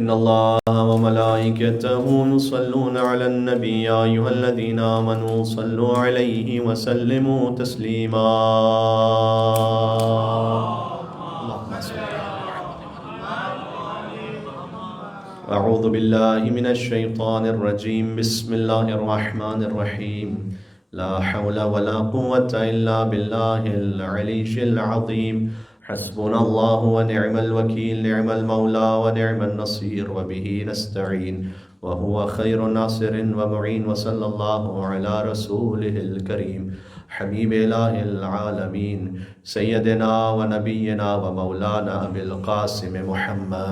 إن الله وملائكته يصلون على النبي يا أيها الذين آمنوا صلوا عليه وسلموا تسليما. اللهم صل أعوذ بالله من الشيطان الرجيم. بسم الله الرحمن الرحيم. لا حول ولا قوة إلا بالله العلي العظيم. حسبنا الله ونعم الوكيل. نعم المولى ونعم النصير وبه نستعين وهو خير ناصر ومعين. وصلى الله على رسوله الكريم حبيب إله العالمين سيدنا ونبينا ومولانا أبي القاسم محمد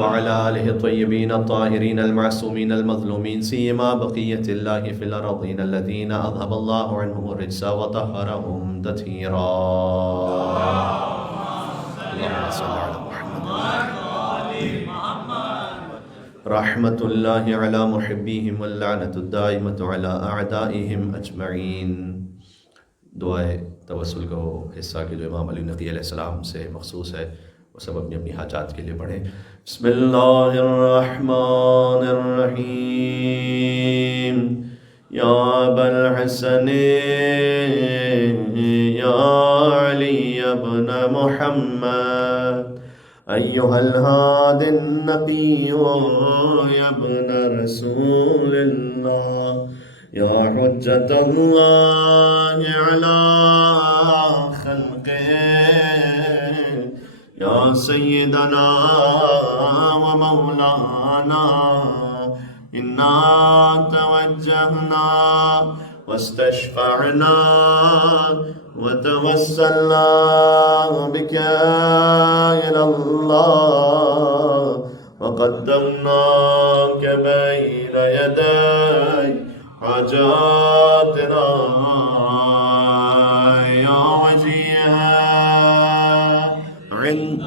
وعلى آله الطيبين الطاهرين المعصومين المظلومين سيما بقية الله في الأرضين الذين أذهب الله عنهم الرجس وطهرهم تطهيرا. اللهم صل على محمد رحمة الله على محبيهم واللعنة الدائمة على أعدائهم أجمعين. دعائے توسل کا وہ حصہ کہ جو امام علی نقی علیہ السلام سے مخصوص ہے، وہ سب اپنی اپنی حاجات کے لیے پڑھیں. بسم اللہ الرحمن الرحیم. یا ابا الحسن یا علی ابن محمد ایہا الہاد النقی یا ابن رسول اللہ یا حجت اللہ علی خلقہ یا سیدنا و مولانا انا توجہنا واستشفعنا وتوسلنا بك إلى الله وقدمناك بين يدي حاجاتنا يا وجيها عند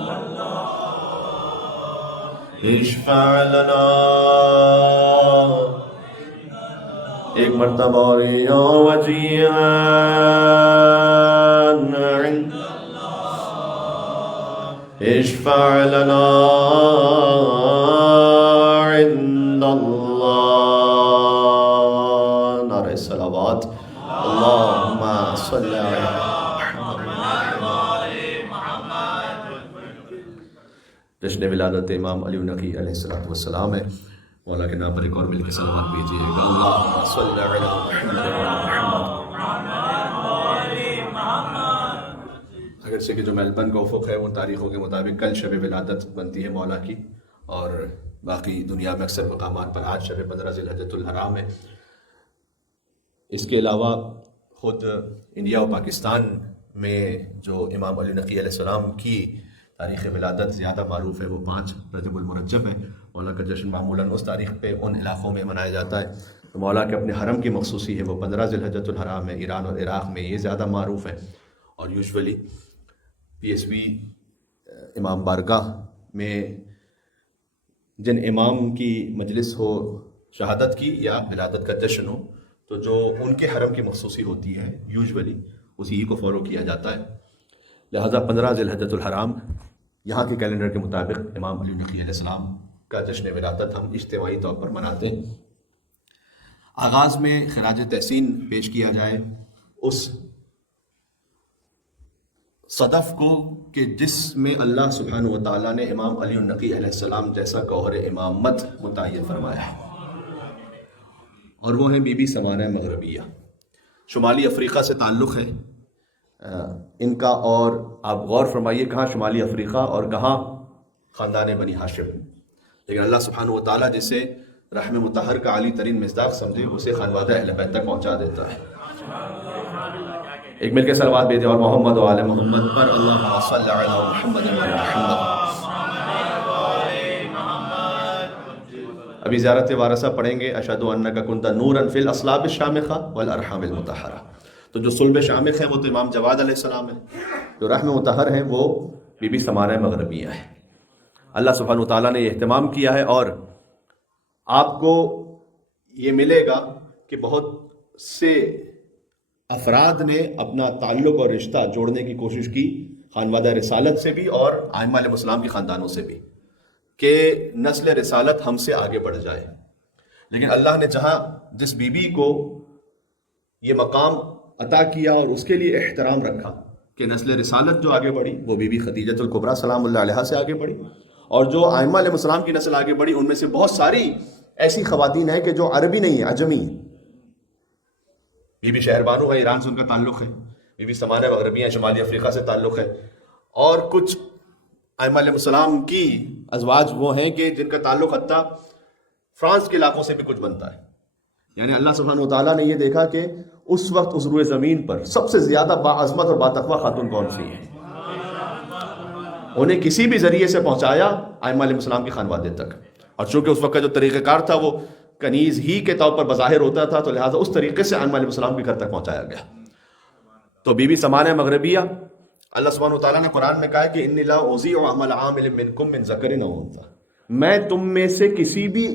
اشفع لنا. ایک مرتبہ اور یا وجیہا عند اشفع لنا عند اللہ. نعرہ صلوات. اللہم صل علی جشن ولادت امام علی نقی علیہ السلام ہے. مولا کے نام پر ایک اور مل کے صلوات بھیجیے گا. اللہم صل علی محمد. اگرچہ کہ جو میلبرن کا افق ہے وہ تاریخوں کے مطابق کل شب ولادت بنتی ہے مولا کی، اور باقی دنیا میں اکثر مقامات پر آج شب 15 ذی الحجۃ الحرام ہے. اس کے علاوہ خود انڈیا و پاکستان میں جو امام علی نقی علیہ السلام کی تاریخ ولادت زیادہ معروف ہے وہ 5 رجب المرجب ہے. مولا کا جشن معمولاً اس تاریخ پہ ان علاقوں میں منایا جاتا ہے. مولا کے اپنے حرم کی مخصوصی ہے، وہ 15 ذی الحجۃ الحرام ہے. ایران اور عراق میں یہ زیادہ معروف ہے، اور یوزولی پی ایس بی امام بارگاہ میں جن امام کی مجلس ہو شہادت کی یا ولادت کا جشن ہو، تو جو ان کے حرم کی مخصوصی ہوتی ہے یوزولی اسی کو فالو کیا جاتا ہے. لہذا 15 ذی الحجۃ الحرام یہاں کے کیلنڈر کے مطابق امام علی نقی علیہ السلام کا جشن ولادت ہم اجتماعی طور پر مناتے ہیں. آغاز میں خراج تحسین پیش کیا جائے اس صدف کو کہ جس میں اللہ سبحانہ و تعالیٰ نے امام علی نقی علیہ السلام جیسا گوہر امامت متعین فرمایا ہے، اور وہ ہیں بی بی سمانہ مغربیہ. شمالی افریقہ سے تعلق ہے ان کا، اور آپ غور فرمائیے کہاں شمالی افریقہ اور کہاں خاندان بنی ہاشم. لیکن اللہ سبحانہ و تعالیٰ جسے رحم مطہر کا عالی ترین مصداق سمجھے اسے خانوادہ اہل بیت تک پہنچا دیتا ہے. ایک مل کے صلوات بھیجیں اور محمد و آل محمد پر. اللہم صل علی محمد و آل محمد. ابھی زیارت وارثہ پڑھیں گے. اشہد انک کنت نورا فی الاصلاب الشامخہ والارحام المطہرہ. تو جو صلب شامخ ہے وہ تو امام جواد علیہ السلام ہے، جو رحم مطہر ہیں وہ بی بی سمانہ مغربیہ ہے. اللہ سبحانہ وتعالیٰ نے یہ اہتمام کیا ہے، اور آپ کو یہ ملے گا کہ بہت سے افراد نے اپنا تعلق اور رشتہ جوڑنے کی کوشش کی خانوادہ رسالت سے بھی اور ائمہ علیہ السلام کے خاندانوں سے بھی، کہ نسل رسالت ہم سے آگے بڑھ جائے. لیکن اللہ نے جہاں جس بی بی کو یہ مقام عطا کیا اور اس کے لیے احترام رکھا کہ نسل رسالت جو آگے بڑھی وہ بی بی خدیجہ الکبریٰ سلام اللہ علیہا سے آگے بڑھی، اور جو ائمہ علیہ السلام کی نسل آگے بڑھی ان میں سے بہت ساری ایسی خواتین ہیں کہ جو عربی نہیں ہیں، عجمی ہیں. بی بی شہربانو ہے، ایران سے ان کا تعلق ہے. بی بی سمانہ مغربی ہیں، شمالی افریقہ سے تعلق ہے. اور کچھ ائمہ علیہ السلام کی ازواج وہ ہیں کہ جن کا تعلق حتیٰ فرانس کے علاقوں سے بھی کچھ بنتا ہے. یعنی اللہ سبحانہ و تعالیٰ نے یہ دیکھا کہ اس وقت اس روئے زمین پر سب سے زیادہ باعظمت اور باتقویٰ خاتون کون سی ہیں، انہیں کسی بھی ذریعے سے پہنچایا ائمہ علیہ السلام کے خانوادے تک. اور چونکہ اس وقت کا جو طریقہ کار تھا وہ کنیز ہی کے طور پر بظاہر ہوتا تھا، تو لہٰذا اس طریقے سے ائمہ علیہ السلام کے گھر تک پہنچایا گیا. تو بی بی سمانہ مغربیہ، اللہ سبحانہ وتعالیٰ نے قرآن میں کہا کہ انی لا اضیع عمل عامل منکم من ذکر او انثی، میں تم میں سے کسی بھی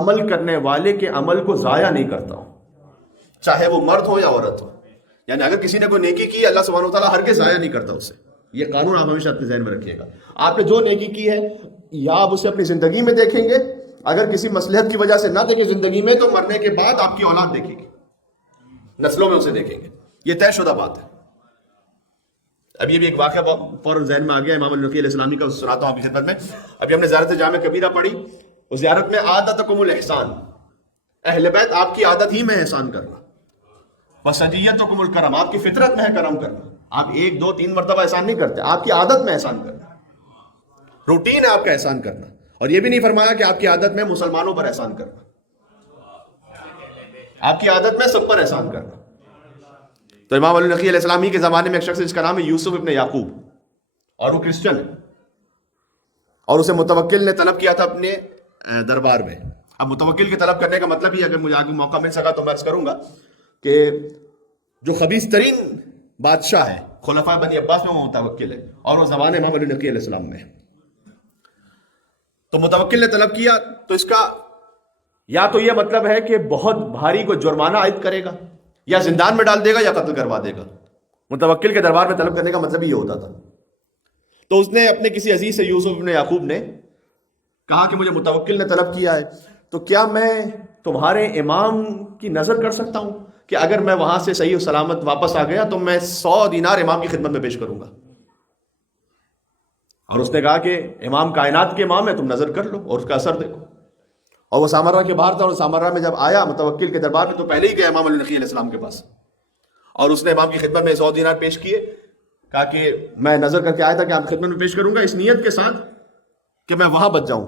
عمل کرنے والے کے عمل کو ضائع نہیں کرتا ہوں، چاہے وہ مرد ہو یا عورت ہو. یعنی اگر کسی نے کوئی نیکی کی اللہ سبحانہ وتعالیٰ ہرگز ضائع نہیں کرتا اسے. یہ قانون آپ ہمیشہ اپنے ذہن میں رکھیے گا. آپ نے جو نیکی کی ہے یا آپ اسے اپنی زندگی میں دیکھیں گے، اگر کسی مصلحت کی وجہ سے نہ دیکھیں زندگی میں، تو مرنے کے بعد آپ کی اولاد دیکھے گی، نسلوں میں اسے دیکھیں گے. یہ طے شدہ بات ہے. اب یہ بھی ایک واقعہ فوراً ذہن میں آ گیا امام النقی علیہ السلامی کا، سناتا ہوں آپ کی خدمت میں. ابھی ہم نے زیارت جامع کبیرہ پڑھی، اس زیارت میں عادتکم الاحسان، اہل بیت آپ کی عادت ہی میں احسان کرنا. وسجیتکم الکرم، آپ کی فطرت میں ہے کرم کرنا. آپ 1 2 3 مرتبہ احسان نہیں کرتے، آپ کی عادت میں احسان کرنا، روٹین ہے آپ کا احسان کرنا. اور یہ بھی نہیں فرمایا کہ آپ کی عادت میں مسلمانوں پر احسان کرنا، آپ کی عادت میں سب پر احسان کرنا. تو امام النقی علیہ السلام ہی کے زمانے میں ایک شخص جس کا نام ہے یوسف ابن یعقوب، اور وہ کرسچن ہے، اور اسے متوکل نے طلب کیا تھا اپنے دربار میں. اب متوکل کے طلب کرنے کا مطلب ہی، اگر مجھے آگے موقع مل سکا تو میں عرض کروں گا کہ جو خبیث ترین بادشاہ ہے خلفاء بنی عباس میں وہ متوکل ہے، اور وہ زمانے امام النقی علیہ السلام میں. تو متوکل نے طلب کیا، تو اس کا یا تو یہ مطلب ہے کہ بہت بھاری کو جرمانہ عائد کرے گا، یا زندان میں ڈال دے گا، یا قتل کروا دے گا. متوکل کے دربار میں طلب کرنے کا مطلب یہ ہوتا تھا. تو اس نے اپنے کسی عزیز سے، یوسف بن یعقوب نے کہا کہ مجھے متوکل نے طلب کیا ہے، تو کیا میں تمہارے امام کی نظر کر سکتا ہوں کہ اگر میں وہاں سے صحیح و سلامت واپس آ گیا تو میں 100 دینار امام کی خدمت میں پیش کروں گا. اور اس نے کہا کہ امام کائنات کے امام ہے، تم نظر کر لو اور اس کا اثر دیکھو. اور وہ سامرہ کے باہر تھا، اور سامرہ میں جب آیا متوکل کے دربار میں تو پہلے ہی گیا امام النقی علیہ السلام کے پاس، اور اس نے امام کی خدمت میں 100 دینار پیش کیے. کہا کہ میں نظر کر کے آیا تھا کہ آپ کی خدمت میں پیش کروں گا، اس نیت کے ساتھ کہ میں وہاں بچ جاؤں.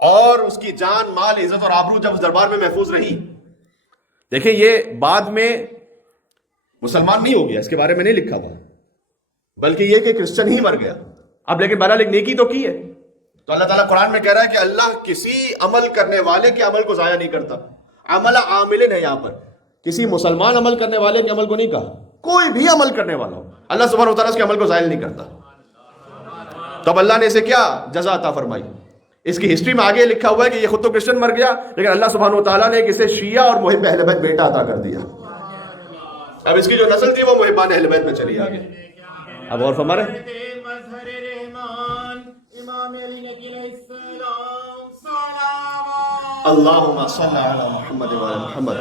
اور اس کی جان، مال، عزت اور آبرو جب اس دربار میں محفوظ رہی. دیکھیں یہ بعد میں مسلمان نہیں ہو گیا، اس کے بارے میں نہیں لکھا ہوا، بلکہ یہ کہ کرسچن ہی مر گیا. اب لیکن بہرحال ایک نیکی تو کی ہے. تو اللہ تعالیٰ قرآن میں کہہ رہا ہے کہ اللہ کسی عمل کرنے والے کے عمل کو ضائع نہیں کرتا. عمل عامل ہے یہاں پر، کسی مسلمان عمل کرنے والے کے عمل کو نہیں کہا. کوئی بھی عمل کرنے والا ہو، اللہ سبحانہ و تعالیٰ اس کے عمل کو ضائع نہیں کرتا. تو اب اللہ نے اسے کیا جزا عطا فرمائی. اس کی ہسٹری میں آگے لکھا ہوا ہے کہ یہ خود تو کرسچن مر گیا، لیکن اللہ سبحانہ و تعالیٰ نے اسے شیعہ اور محب اہل بیت بیٹا عطا کر دیا. اب اس کی جو نسل تھی وہ محبان اہل بیت میں چلی آگے. اب اور فرما رہے اللہم صلی علی محمد وعلی محمد.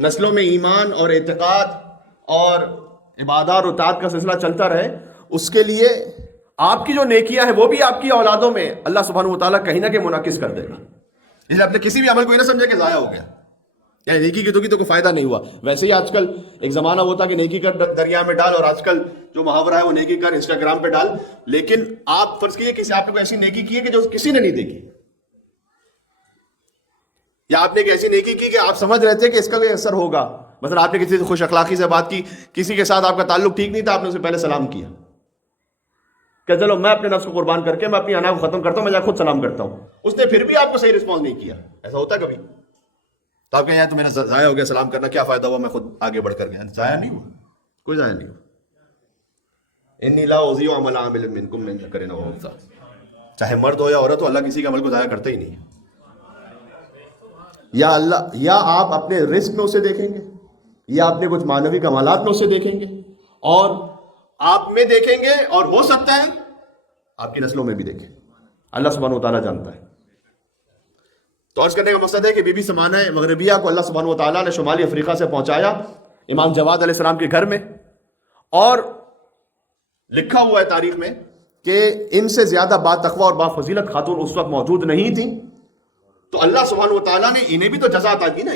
نسلوں میں ایمان اور اعتقاد اور عبادات اور طاعت کا سلسلہ چلتا رہے، اس کے لیے آپ کی جو نیکیاں ہیں وہ بھی آپ کی اولادوں میں اللہ سبحانہ و تعالیٰ کہیں نہ کہیں منعکس کر دے گا. اس لیے اپنے کسی بھی عمل کو یہ نہ سمجھے کہ ضائع ہو گیا، یعنی نیکی کی تو کوئی فائدہ نہیں ہوا. ویسے ہی آج کل ایک زمانہ ہوتا کہ نیکی کر دریا میں ڈال، اور آج کل جو محاورہ ہے وہ نیکی کر انسٹاگرام پہ ڈال. لیکن آپ فرض کیجئے کسی آپ نے کوئی ایسی نیکی کی ہے کہ جو کسی نے نہیں دیکھی، یا آپ نے ایک ایسی نیکی کی کہ آپ سمجھ رہے تھے کہ اس کا کوئی اثر ہوگا. مثلا آپ نے کسی سے خوش اخلاقی سے بات کی، کسی کے ساتھ آپ کا تعلق ٹھیک نہیں تھا، آپ نے اسے پہلے سلام کیا کہ چلو میں اپنے نفس کو قربان کر کے میں اپنی انا کو ختم کرتا ہوں، میں جا خود سلام کرتا ہوں. اس نے پھر بھی آپ کو صحیح رسپانس نہیں کیا. ایسا ہوتا ہے کبھی؟ تو آپ کہیں یار تو میرا ضائع ہو گیا، سلام کرنا کیا فائدہ ہوا، میں خود آگے بڑھ کر گیا. ضائع نہیں ہوا، کوئی ضائع نہیں ہوا. انی لا اضیع عمل عامل منکم من ذکر او انثی، چاہے مرد ہو یا عورت ہو، اللہ کسی کے عمل کو ضائع کرتا ہی نہیں ہے. یا اللہ، یا آپ اپنے رزق میں اسے دیکھیں گے، یا اپنے کچھ معنوی کمالات میں اسے دیکھیں گے، اور آپ میں دیکھیں گے، اور ہو سکتا ہے آپ کی نسلوں میں بھی دیکھیں. اللہ سبحانہ و تعالیٰ جانتا ہے. تو عرض کرنے کا مقصد ہے کہ بی بی سمانہ مغربیہ کو اللہ سبحانہ و تعالیٰ نے شمالی افریقہ سے پہنچایا امام جواد علیہ السلام کے گھر میں، اور لکھا ہوا ہے تاریخ میں کہ ان سے زیادہ با تقوی اور با فضیلت خاتون اس وقت موجود نہیں تھیں. تو اللہ سبحانہ و تعالیٰ نے انہیں بھی تو جزا عطا کی نا.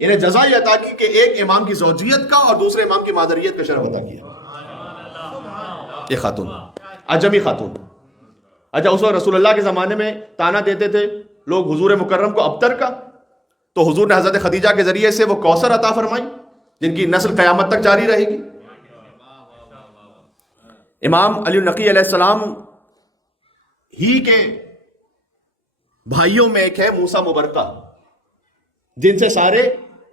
انہیں جزا یہ عطا کی کہ ایک امام کی زوجیت کا اور دوسرے امام کی مادریت کا شرف عطا کیا. یہ خاتون عجمی خاتون. اچھا، اس وقت رسول اللہ کے زمانے میں تانا دیتے تھے لوگ حضور مکرم کو ابتر کا، تو حضور نے حضرت خدیجہ کے ذریعے سے وہ کوثر عطا فرمائی جن کی نسل قیامت تک جاری رہے گی. امام علی النقی علیہ السلام ہی کے بھائیوں میں ایک ہے موسیٰ مبرکہ، جن سے سارے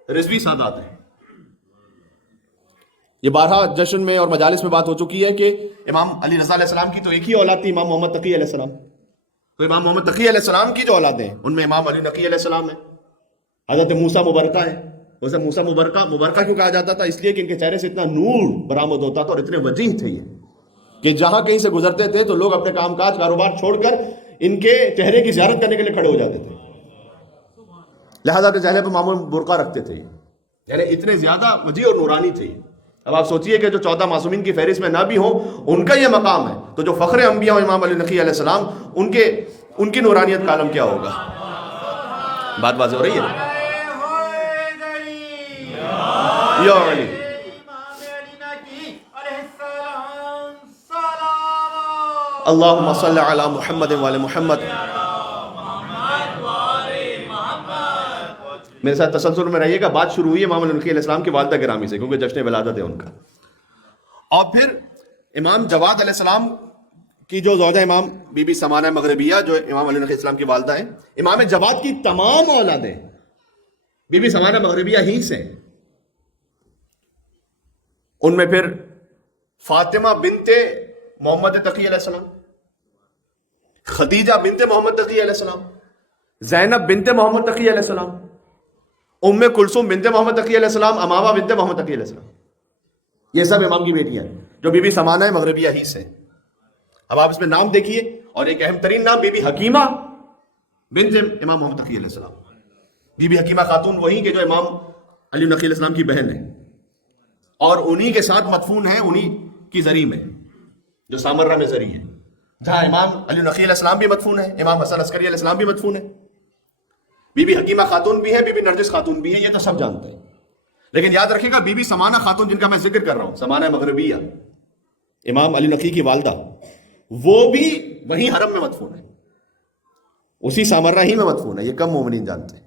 رضوی سادات ہیں. یہ بارہا جشن میں اور مجالس میں بات ہو چکی ہے کہ امام علی رضا علیہ السلام کی تو ایک ہی اولاد تھی، امام محمد تقی علیہ السلام. تو امام محمد تقی علیہ السلام کی جو اولادیں ہیں ان میں امام علی نقی علیہ السلام ہے، حضرت موسیٰ مبرکہ ہے. ویسے موسیٰ مبرکہ کیوں کہا جاتا تھا؟ اس لیے کہ ان کے چہرے سے اتنا نور برآمد ہوتا تھا اور اتنے وجیح تھے یہ کہ جہاں کہیں سے گزرتے تھے تو لوگ اپنے کام کاج کاروبار چھوڑ کر ان کے چہرے کی زیارت کرنے کے لیے کھڑے ہو جاتے تھے. لہذا اپنے چہرے پہ معمول برقع رکھتے تھے، یعنی اتنے زیادہ وجیح اور نورانی تھے. اب آپ سوچئے کہ جو 14 معصومین کی فہرست میں نہ بھی ہوں ان کا یہ مقام ہے، تو جو فخر انبیاء امام علی نقی علیہ السلام ان کی نورانیت کا عالم کیا ہوگا. بات واضح ہو رہی ہے؟ یا علی اللہم صلی علی محمد وعلی محمد. میرے ساتھ تسلسل میں رہیے گا. بات شروع ہوئی ہے امام علی نقی علیہ السلام کی والدہ گرامی سے، کیونکہ جشن ولادت ہے ان کا. اور پھر امام جواد علیہ السلام کی جو زوجہ امام بی بی سمانہ مغربیہ جو امام علی نقی السلام کی والدہ ہیں، امام جواد کی تمام اولادیں بی بی سمانہ مغربیہ ہی سے. ان میں پھر فاطمہ بنت محمد تقی علیہ السلام، خدیجہ بنت محمد تقی علیہ السلام، زینب بنت محمد تقی علیہ السلام، ام کلثوم بنت محمد تقی علیہ السلام، امامہ بنت محمد تقی علیہ السلام. یہ سب امام کی بیٹیاں ہیں جو بی بی سمانہ مغربیہ ہی سے. اب آپ اس میں نام دیکھیے، اور ایک اہم ترین نام بی بی حکیمہ بنت امام محمد تقی علیہ السلام. بی بی حکیمہ خاتون وہی کہ جو امام علی نقی علیہ السلام کی بہن ہے، اور انہی کے ساتھ مدفون ہے انہی کی زری میں جو سامرہ میں زری ہے، جہاں امام علی نقی علیہ السلام بھی مدفون ہے، امام حسن عسکری علیہ السلام بھی مدفون ہے. بی بی حکیمہ خاتون بھی ہے، بی بی نرجس خاتون بھی ہے، یہ تو سب جانتے ہیں. لیکن یاد رکھیے گا بی بی سمانہ خاتون جن کا میں ذکر کر رہا ہوں، سمانہ مغربیہ امام علی نقی کی والدہ، وہ بھی وہی حرم میں مدفون ہے، اسی سامرہ ہی میں مدفون ہے. یہ کم مومنین جانتے ہیں.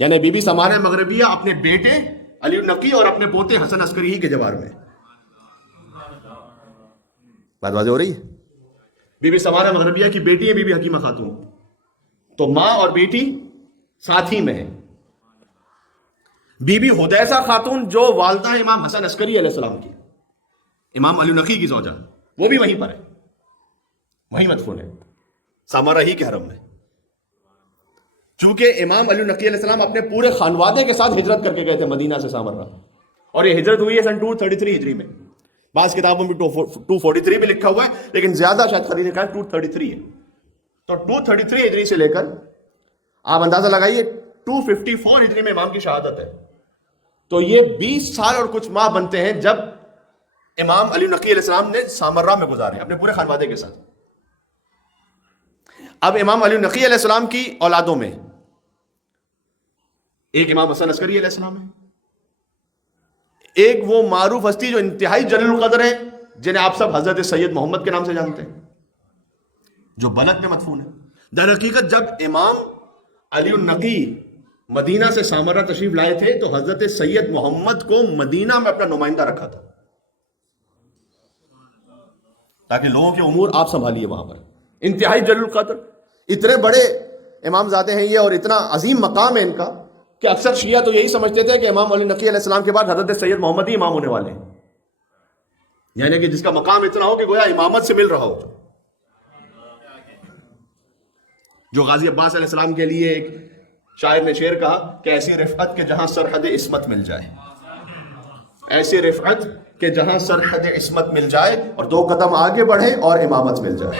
یعنی بی بی سمانہ مغربیہ اپنے بیٹے علی نقی اور اپنے پوتے حسن عسکری ہی کے جوار میں. بات واضح ہو رہی ہے؟ بی بی سمانہ مغربیہ کی بیٹی ہے بی بی حکیمہ خاتون، تو ماں اور بیٹی ساتھ ہی میں ہے. بی بی حدیثہ خاتون جو والدہ امام حسن عسکری علیہ السلام کی، امام علی نقی کی زوجہ، وہ بھی وہیں پر ہے، وہیں مدفون ہے سامرہ ہی کے حرم میں. چونکہ امام علی نقی علیہ السلام اپنے پورے خانوادے کے ساتھ ہجرت کر کے گئے تھے مدینہ سے سامرہ، اور یہ ہجرت ہوئی ہے سن 233 ہجری میں. بعض کتابوں میں 243 بھی لکھا ہوا ہے، لیکن زیادہ شاید خریدنے کا 233 ہے. تو 233 ہجری سے لے کر آپ اندازہ لگائیے 254 ہجری میں امام کی شہادت ہے. تو یہ 20 سال اور کچھ ماہ بنتے ہیں جب امام علی نقی علیہ السلام نے سامرہ میں گزارے اپنے پورے خانوادے کے ساتھ. اب امام علی نقی علیہ السلام کی اولادوں میں ایک امام حسن عسکری علیہ السلام ہے، ایک وہ معروف ہستی جو انتہائی جلیل القدر ہیں جنہیں آپ سب حضرت سید محمد کے نام سے جانتے ہیں، جو بلد میں مدفون ہے. در حقیقت جب امام علی النقی مدینہ سے سامرہ تشریف لائے تھے تو حضرت سید محمد کو مدینہ میں اپنا نمائندہ رکھا تھا تاکہ لوگوں کے امور آپ سنبھالیے وہاں پر. انتہائی جلیل القدر، اتنے بڑے امام زادے ہیں یہ، اور اتنا عظیم مقام ہے ان کا کہ اکثر شیعہ تو یہی سمجھتے تھے کہ امام علی نقی علیہ السلام کے بعد حضرت سید محمد ہی امام ہونے والے ہیں، یعنی کہ جس کا مقام اتنا ہو کہ گویا امامت سے مل رہا ہو. جو غازی عباس علیہ السلام کے لیے ایک شاعر نے شعر کہا کہ ایسی رفعت کہ جہاں سرحد عصمت مل جائے، ایسی رفعت کہ جہاں سرحد عصمت مل جائے اور 2 قدم آگے بڑھے اور امامت مل جائے۔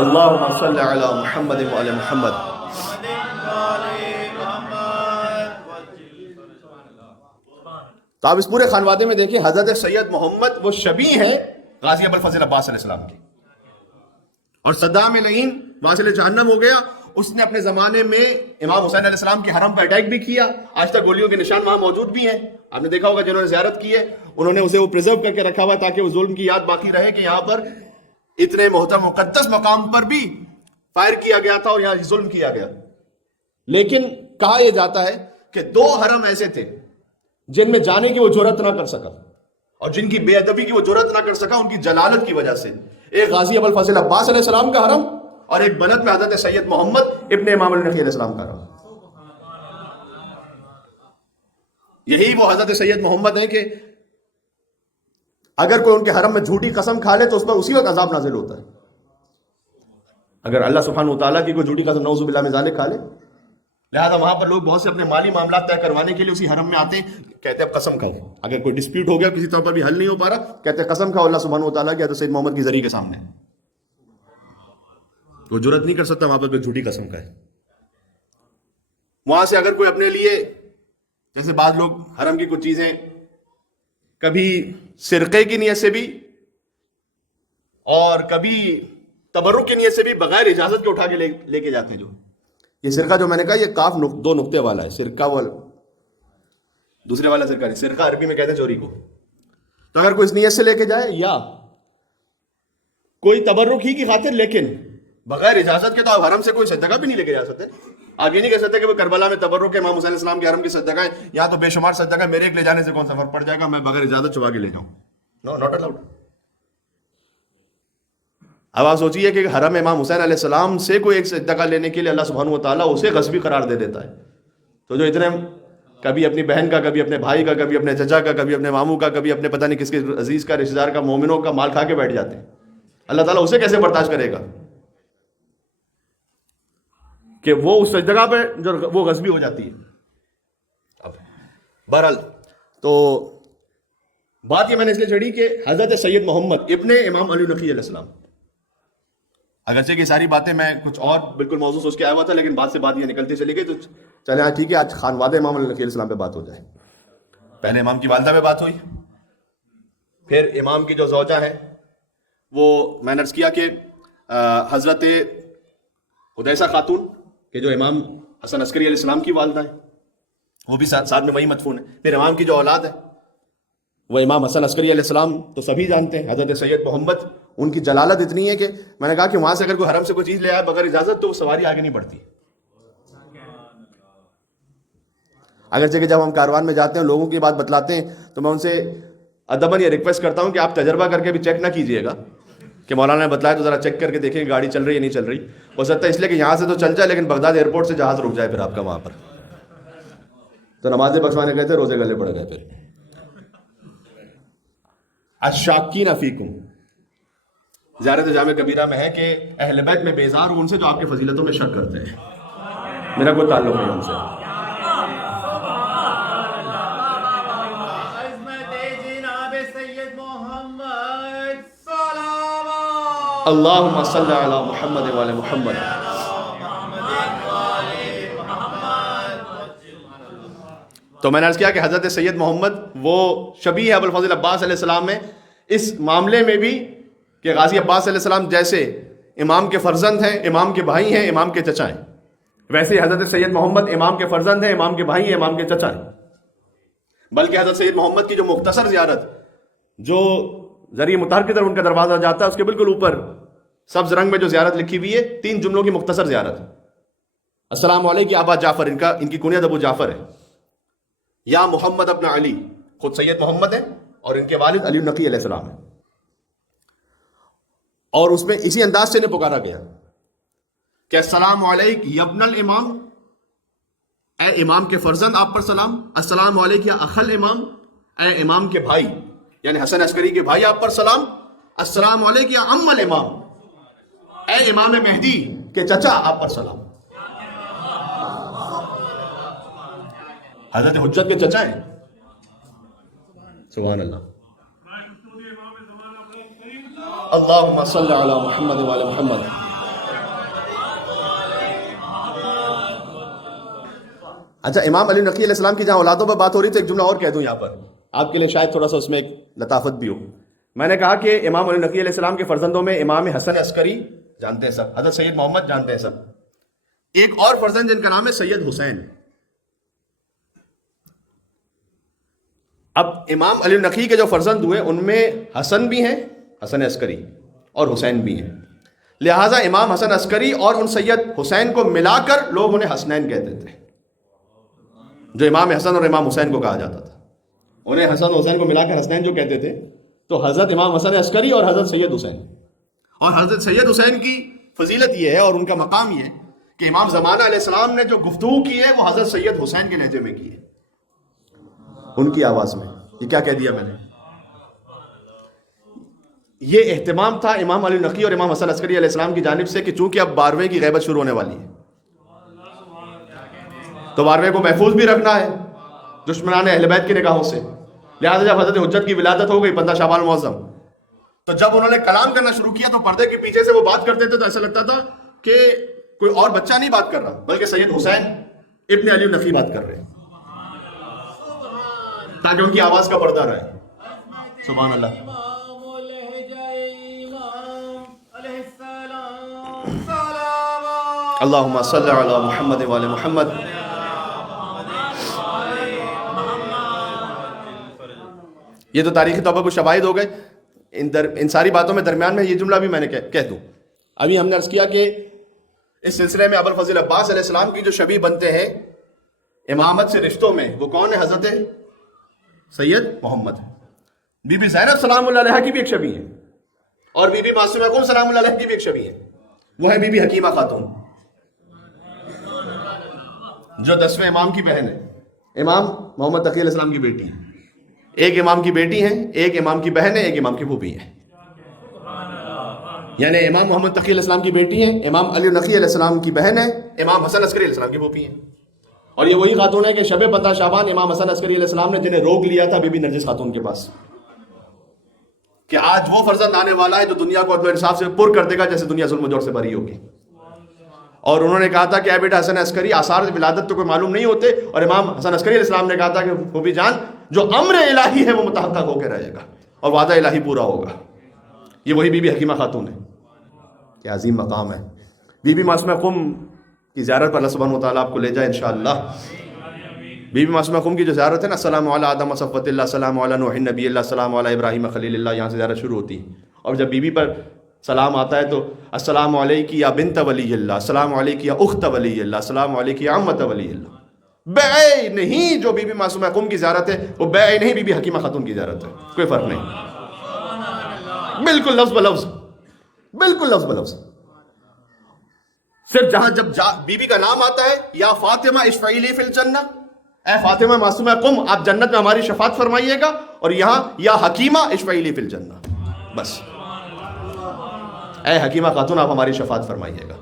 اللہم صل علی محمد و علی محمد۔ تو آپ اس پورے خانوادے میں دیکھیں حضرت سید محمد وہ شبیہ ہیں غازی ابو الفضل عباس علیہ السلام کی، اور صدام لعین واصل جہنم ہو گیا، اس نے اپنے زمانے میں امام حسین علیہ السلام کے حرم پر اٹیک بھی کیا، آج تک گولیوں کے نشان وہاں موجود بھی ہیں، آپ نے دیکھا ہوگا جنہوں نے زیارت کی ہے انہوں نے اسے وہ پریزرو کر کے رکھا ہوا ہے تاکہ وہ ظلم کی یاد باقی رہے کہ یہاں پر اتنے محترم مقدس مقام پر بھی فائر کیا گیا تھا اور یہاں ظلم کیا گیا۔ لیکن کہا یہ جاتا ہے کہ 2 حرم ایسے تھے جن میں جانے کی وہ جرأت نہ کر سکا اور جن کی بے ادبی کی وہ جرأت نہ کر سکا ان کی جلالت کی وجہ سے، ایک غازی ابو الفضل عباس علیہ السلام کا حرم اور ایک بلد میں حضرت سید محمد ابن امام علی نقی علیہ السلام کا حرم۔ یہی وہ حضرت سید محمد ہے کہ اگر کوئی ان کے حرم میں جھوٹی قسم کھا لے تو اس پر اسی وقت عذاب نازل ہوتا ہے۔ اگر اللہ سبحانہ وتعالیٰ کی کوئی جھوٹی قسم نعوذ باللہ من ذالک کھا لے، لہذا وہاں پر لوگ بہت سے اپنے مالی معاملات طے کروانے کے لیے اسی حرم میں آتے ہیں، کہتے ہیں اب قسم کھاؤ، اگر کوئی ڈسپیوٹ ہو گیا کسی طور پر بھی حل نہیں ہو پا رہا، کہتے ہیں قسم کھاؤ اللہ سبحانہ وتعالیٰ کی حضرت سید محمد کی ذریعے کے سامنے۔ وہ جرأت نہیں کر سکتا وہاں پر کوئی جھوٹی قسم کھائے۔ وہاں سے اگر کوئی اپنے لیے، جیسے بعض لوگ حرم کی کچھ چیزیں کبھی سرقے کی نیت سے بھی اور کبھی تبرک کی نیت سے بھی بغیر اجازت کے اٹھا کے لے کے جاتے ہیں۔ جو یہ سرقہ جو میں نے کہا یہ کاف 2 نقطے والا ہے، سرقہ والا دوسرے والا سرقہ نہیں، سرقہ عربی میں کہتے ہیں چوری کو۔ تو اگر کوئی اس نیت سے لے کے جائے یا کوئی تبرک ہی کی خاطر لیکن بغیر اجازت کے، تو آپ حرم سے کوئی صدقہ بھی نہیں لے کے جا سکتے۔ آپ یہ نہیں کہہ سکتے کہ وہ کربلا میں تبرک ہے امام حسین علیہ السلام کے حرم کی صدقہ ہے، یہاں تو بے شمار صدقہ ہے، میرے ایک لے جانے سے کون سا فرق پڑ جائے گا، میں بغیر اجازت چبا کے لے جاؤں۔ نو، ناٹ الاؤڈ۔ اب آپ سوچیے کہ حرم امام حسین علیہ السلام سے کوئی ایک صدقہ لینے کے لیے اللہ سبحانہ وتعالیٰ اسے غصبی قرار دے دیتا ہے، تو جو اتنے کبھی اپنی بہن کا، کبھی اپنے بھائی کا، کبھی اپنے چچا کا، کبھی اپنے ماموں کا، کبھی اپنے پتہ نہیں کس کے عزیز کا، رشتہ دار کا، مومنوں کا مال کھا کے بیٹھ جاتے ہیں، اللہ تعالیٰ اسے کیسے برداشت کرے گا کہ وہ اس جگہ پہ جو وہ غصبی ہو جاتی ہے۔ اب بہرحال تو بات یہ میں نے اس لیے چھڑی کہ حضرت سید محمد ابن امام علی نقی علیہ السلام، اگرچہ کہ ساری باتیں میں کچھ اور بالکل موضوع سوچ کے آیا ہوا تھا، لیکن بات سے بات یہ نکلتی چلی گئی، تو چلے ہاں ٹھیک ہے آج خانوادہ امام علی نقی علیہ السلام پہ بات ہو جائے۔ پہلے امام کی والدہ پہ بات ہوئی، پھر امام کی جو زوجہ ہے وہ میں نے عرض کیا کہ حضرت حدیثہ خاتون کہ جو امام حسن عسکری علیہ السلام کی والدہ ہے، وہ بھی ساتھ میں وہی مدفون ہے۔ پھر امام کی جو اولاد ہے وہ امام حسن عسکری علیہ السلام تو سبھی جانتے ہیں، حضرت سید محمد، ان کی جلالت اتنی ہے کہ میں نے کہا کہ وہاں سے اگر کوئی حرم سے کوئی چیز لے آئے بغیر اجازت تو وہ سواری آگے نہیں بڑھتی۔ اگرچہ کہ جب ہم کاروان میں جاتے ہیں لوگوں کی بات بتلاتے ہیں تو میں ان سے ادباً یہ ریکویسٹ کرتا ہوں کہ آپ تجربہ کر کے بھی چیک نہ کیجیے گا کہ مولانا نے بتلایا تو ذرا چیک کر کے دیکھیں گاڑی چل رہی ہے نہیں چل رہی، ہو سکتا ہے اس لیے کہ یہاں سے تو چل جائے لیکن بغداد ایئرپورٹ سے جہاز رک جائے پھر آپ کا وہاں پر، تو نمازیں بخشوانے گئے تھے روزے گلے پڑ گئے۔ پھر الشاکین فیکم، زیارت جامع کبیرہ میں ہے کہ اہل بیت میں بیزار ہوں ان سے جو آپ کے فضیلتوں میں شک کرتے ہیں، میرا کوئی تعلق نہیں ان سے۔ اللہم صلی علی محمد وعلی محمد۔ تو میں نے عرض کیا کہ حضرت سید محمد وہ شبیہ ابو الفضل عباس علیہ السلام میں اس معاملے میں بھی کہ غازی عباس علیہ السلام جیسے امام کے فرزند ہیں، امام کے بھائی ہیں، امام کے چچا ہیں، ویسے ہی حضرت سید محمد امام کے فرزند ہیں، امام کے بھائی ہیں، امام کے چچا ہیں۔ بلکہ حضرت سید محمد کی جو مختصر زیارت جو ذریعہ مطہر کی طرف ان کا دروازہ جاتا ہے اس کے بالکل اوپر سبز رنگ میں جو زیارت لکھی ہوئی ہے 3 جملوں کی مختصر زیارت، السلام علیکم ابا جعفر، ان کی کنیت ابو جعفر ہے، یا محمد ابن علی، خود سید محمد ہیں اور ان کے والد علی نقی علیہ السلام ہیں، اور اس میں اسی انداز سے انہیں پکارا گیا کہ السلام علیک یبن الامام، اے امام کے فرزند آپ پر سلام، السلام علیک یا اخل امام، اے امام کے بھائی یعنی حسن عسکری کے بھائی آپ پر سلام، السلام علیک یا ام الامام، اے امام مہدی کے چچا آپ پر سلام. حضرت حجت کے چچا ہیں. سبحان اللہ. اللہم صلی علی محمد وعلی محمد. اچھا، امام علی نقی علیہ السلام کی جہاں اولادوں پر بات ہو رہی تو ایک جملہ اور کہہ دوں یہاں پر آپ کے لیے، شاید تھوڑا سا اس میں ایک لطافت بھی ہو. میں نے کہا کہ امام علی نقی علیہ السلام کے فرزندوں میں امام حسن عسکری جانتے ہیں سب، حضرت سید محمد جانتے ہیں سب، ایک اور فرزند جن کا نام ہے سید حسین. اب امام علی نقی کے جو فرزند ہوئے ان میں حسن بھی ہیں، حسن عسکری، اور حسین بھی ہیں. لہٰذا امام حسن عسکری اور ان سید حسین کو ملا کر لوگ انہیں حسنین کہتے تھے، جو امام حسن اور امام حسین کو کہا جاتا تھا. انہیں حسن حسین کو ملا کر حسنین جو کہتے تھے، تو حضرت امام حسن عسکری اور حضرت سید حسین. اور حضرت سید حسین کی فضیلت یہ ہے اور ان کا مقام یہ ہے کہ امام زمانہ علیہ السلام نے جو گفتگو کی ہے وہ حضرت سید حسین کے لہجے میں کی ہے، ان کی آواز میں. یہ کیا کہہ دیا میں نے؟ یہ اہتمام تھا امام علی نقی اور امام حسن عسکری علیہ السلام کی جانب سے کہ چونکہ اب 12ویں کی غیبت شروع ہونے والی ہے تو 12ویں کو محفوظ بھی رکھنا ہے دشمنان اہل بیت کی نگاہوں سے. لہٰذا جب حضرت حجت کی ولادت ہو گئی 15 شعبان المعظم، تو جب انہوں نے کلام کرنا شروع کیا تو پردے کے پیچھے سے وہ بات کرتے تھے تو ایسا لگتا تھا کہ کوئی اور بچہ نہیں بات کر رہا بلکہ سید حسین ابن علی نقی بات کر رہے ہیں، تاکہ ان کی آواز کا پردہ رہے. سبحان اللہ. اللہم صلی علی محمد وعلی محمد. یہ تو تاریخی طور پر کچھ شواہد ہو گئے. ان ساری باتوں میں درمیان میں یہ جملہ بھی میں نے کہہ دوں. ابھی ہم نے عرض کیا کہ اس سلسلے میں ابوالفضل عباس علیہ السلام کی جو شبیہ بنتے ہیں امامت سے رشتوں میں، وہ کون ہے؟ حضرت سید محمد. بی بی زینب سلام اللہ علیہ کی بھی ایک شبیہ ہے، اور بی بی معصومہ کلثوم سلام اللہ علیہ کی بھی ایک شبیہ ہے، وہ ہے بی بی حکیمہ خاتون، جو 10ویں امام کی بہن ہے، امام محمد تقی علیہ السلام کی بیٹی ہے. ایک امام کی بیٹی ہیں، ایک امام کی بہن ہے، ایک امام کی پھوپھی ہے. یعنی امام محمد تقی علیہ السلام کی بیٹی ہیں، امام علی نقی علیہ السلام کی بہن ہے، امام حسن عسکری علیہ السلام کی پھوپھی ہیں. اور یہ وہی خاتون ہے کہ شب 15 شعبان امام حسن عسکری علیہ السلام نے جنہیں روک لیا تھا بی بی نرجس خاتون کے پاس، کہ آج وہ فرزند آنے والا ہے جو دنیا کو عدل و انصاف سے پر کر دے گا جیسے دنیا ظلم و جور سے بری ہوگی. اور انہوں نے کہا تھا کہ اے بیٹا حسن عسکری، آثار ولادت تو کوئی معلوم نہیں ہوتے، اور امام حسن عسکری علیہ السلام نے کہا تھا کہ پھوپھی جان، جو امر الہی ہے وہ متحقق ہو کے رہے گا اور وعدہ الہی پورا ہوگا. یہ وہی بی بی حکیمہ خاتون ہے. کیا عظیم مقام ہے. بی بی معصومہ قم کی زیارت پر اللہ سبحانہ و تعالیٰ آپ کو لے جائے انشاءاللہ. بی بی معصومہ قم کی جو زیارت ہے نا، السلام علی آدم صفوت اللہ، السلام علی نوح نبی اللہ، السلام علی ابراہیم خلیل اللہ، یہاں سے زیارت شروع ہوتی ہے. اور جب بی بی پر سلام آتا ہے تو السلام علیک یا بنت ولی اللہ، السلام علیک یا اخت ولی اللہ، السلام علیک یا عمت ولی اللہ. بے نہیں جو بی بی معصومہ قم کی زیارت ہے وہ بے نہیں بی بی حکیمہ خاتون کی زیارت ہے، کوئی فرق نہیں، بالکل لفظ بلفظ، بالکل لفظ بلفظ. صرف جہاں جب بی بی کا نام آتا ہے، یا فاطمہ اشفعی لی فی الجنہ، اے فاطمہ معصومہ قم آپ جنت میں ہماری شفاعت فرمائیے گا، اور یہاں یا حکیمہ اشفعی لی فی الجنہ، بس اے حکیمہ خاتون آپ ہماری شفاعت فرمائیے گا.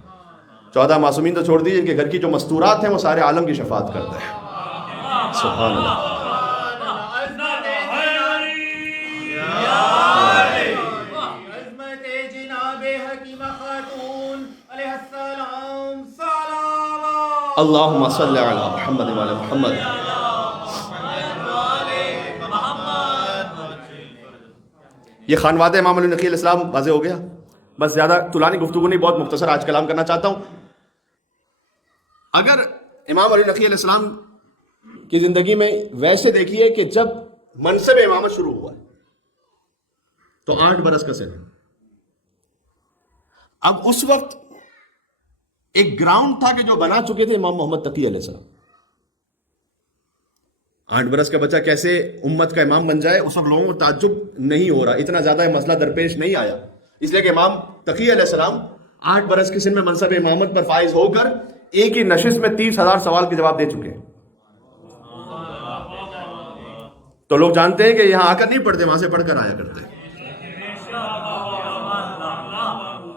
14 معصومین تو چھوڑ دیجیے کہ گھر کی جو مستورات ہیں وہ سارے عالم کی شفاعت کرتے ہیں. سبحان اللہ. اللہم صلی علی محمد وعلی محمد. یہ خانواد امام علی نقی علیہ السلام واضح ہو گیا. بس زیادہ طولانی گفتگو نہیں، بہت مختصر آج کلام کرنا چاہتا ہوں. اگر امام علی نقی علیہ السلام کی زندگی میں ویسے دیکھیے کہ جب منصب امامت شروع ہوا تو 8 برس کا سن. اب اس وقت ایک گراؤنڈ تھا کہ جو بنا چکے تھے امام محمد تقی علیہ السلام. 8 برس کا بچہ کیسے امت کا امام بن جائے، اس وقت لوگوں کو تعجب نہیں ہو رہا، اتنا زیادہ یہ مسئلہ درپیش نہیں آیا، اس لیے کہ امام تقی علیہ السلام 8 برس کے سن میں منصب امامت پر فائز ہو کر ایک ہی نشست میں 30,000 سوال کے جواب دے چکے ہیں. تو لوگ جانتے ہیں کہ یہاں آ کر نہیں پڑھتے، وہاں سے پڑھ کر آیا کرتے ہیں۔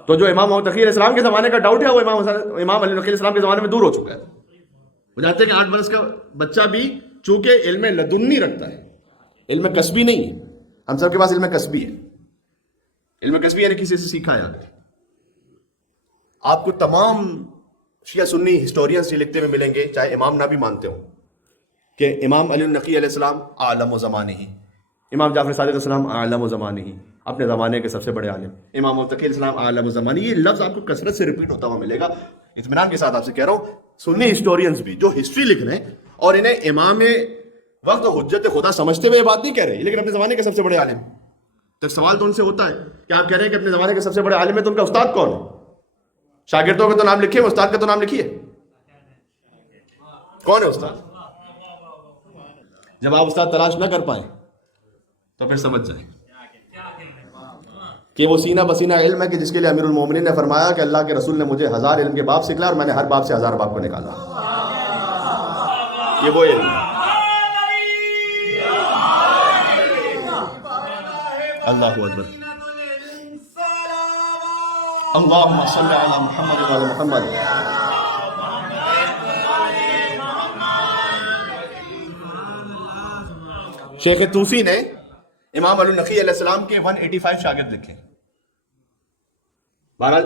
تو جو امام محمد تقی علیہ السلام کے زمانے کا ڈاؤٹ ہے وہ امام علی نقی علیہ السلام کے زمانے میں دور ہو چکا ہے۔ وہ جانتے ہیں کہ 8 برس کا بچہ بھی چونکہ علم لدنی رکھتا ہے، علم کسبی نہیں ہے۔ ہم سب کے پاس علم کسبی ہے، علم کسبی یعنی کسی سے سیکھا ہے۔ آپ کو تمام شیعہ سنی ہسٹورینز یہ لکھتے ہوئے ملیں گے، چاہے امام نہ بھی مانتے ہوں، کہ امام علی النقی علیہ السلام عالم و زمانہ ہی، امام جعفر صادق علیہ السلام عالم و زمانہ ہی، اپنے زمانے کے سب سے بڑے عالم، امام متقی علیہ السلام عالم و زمانہ۔ یہ لفظ آپ کو کثرت سے ریپیٹ ہوتا ہوا ملے گا۔ اطمینان کے ساتھ آپ سے کہہ رہا ہوں، سنی ہسٹورینز بھی جو ہسٹری لکھ رہے ہیں اور انہیں امام وقت حجت خدا سمجھتے ہوئے یہ بات نہیں کہہ رہے، لیکن اپنے زمانے کے سب سے بڑے عالم، تو سوال تو ان سے ہوتا ہے کہ آپ کہہ رہے ہیں کہ اپنے زمانے کے سب سے بڑے عالم ہے، تو ان کا استاد کون ہے؟ شاگردوں کے تو نام لکھیے، استاد کا تو نام لکھیے، کون ہے استاد؟ جب آپ استاد تلاش نہ کر پائیں تو پھر سمجھ جائیں کہ وہ سینہ بسینہ علم ہے کہ جس کے لیے امیر المومنین نے فرمایا کہ اللہ کے رسول نے مجھے 1000 علم کے باب سکھلا اور میں نے ہر باب سے 1000 باب کو نکالا۔ یہ وہ علم ہے۔ اللہ اکبر، اللہم صلی علی محمد و علی محمد۔ شیخ طوسی نے امام علی النقی علیہ السلام کے 185 شاگرد لکھے۔ بہرحال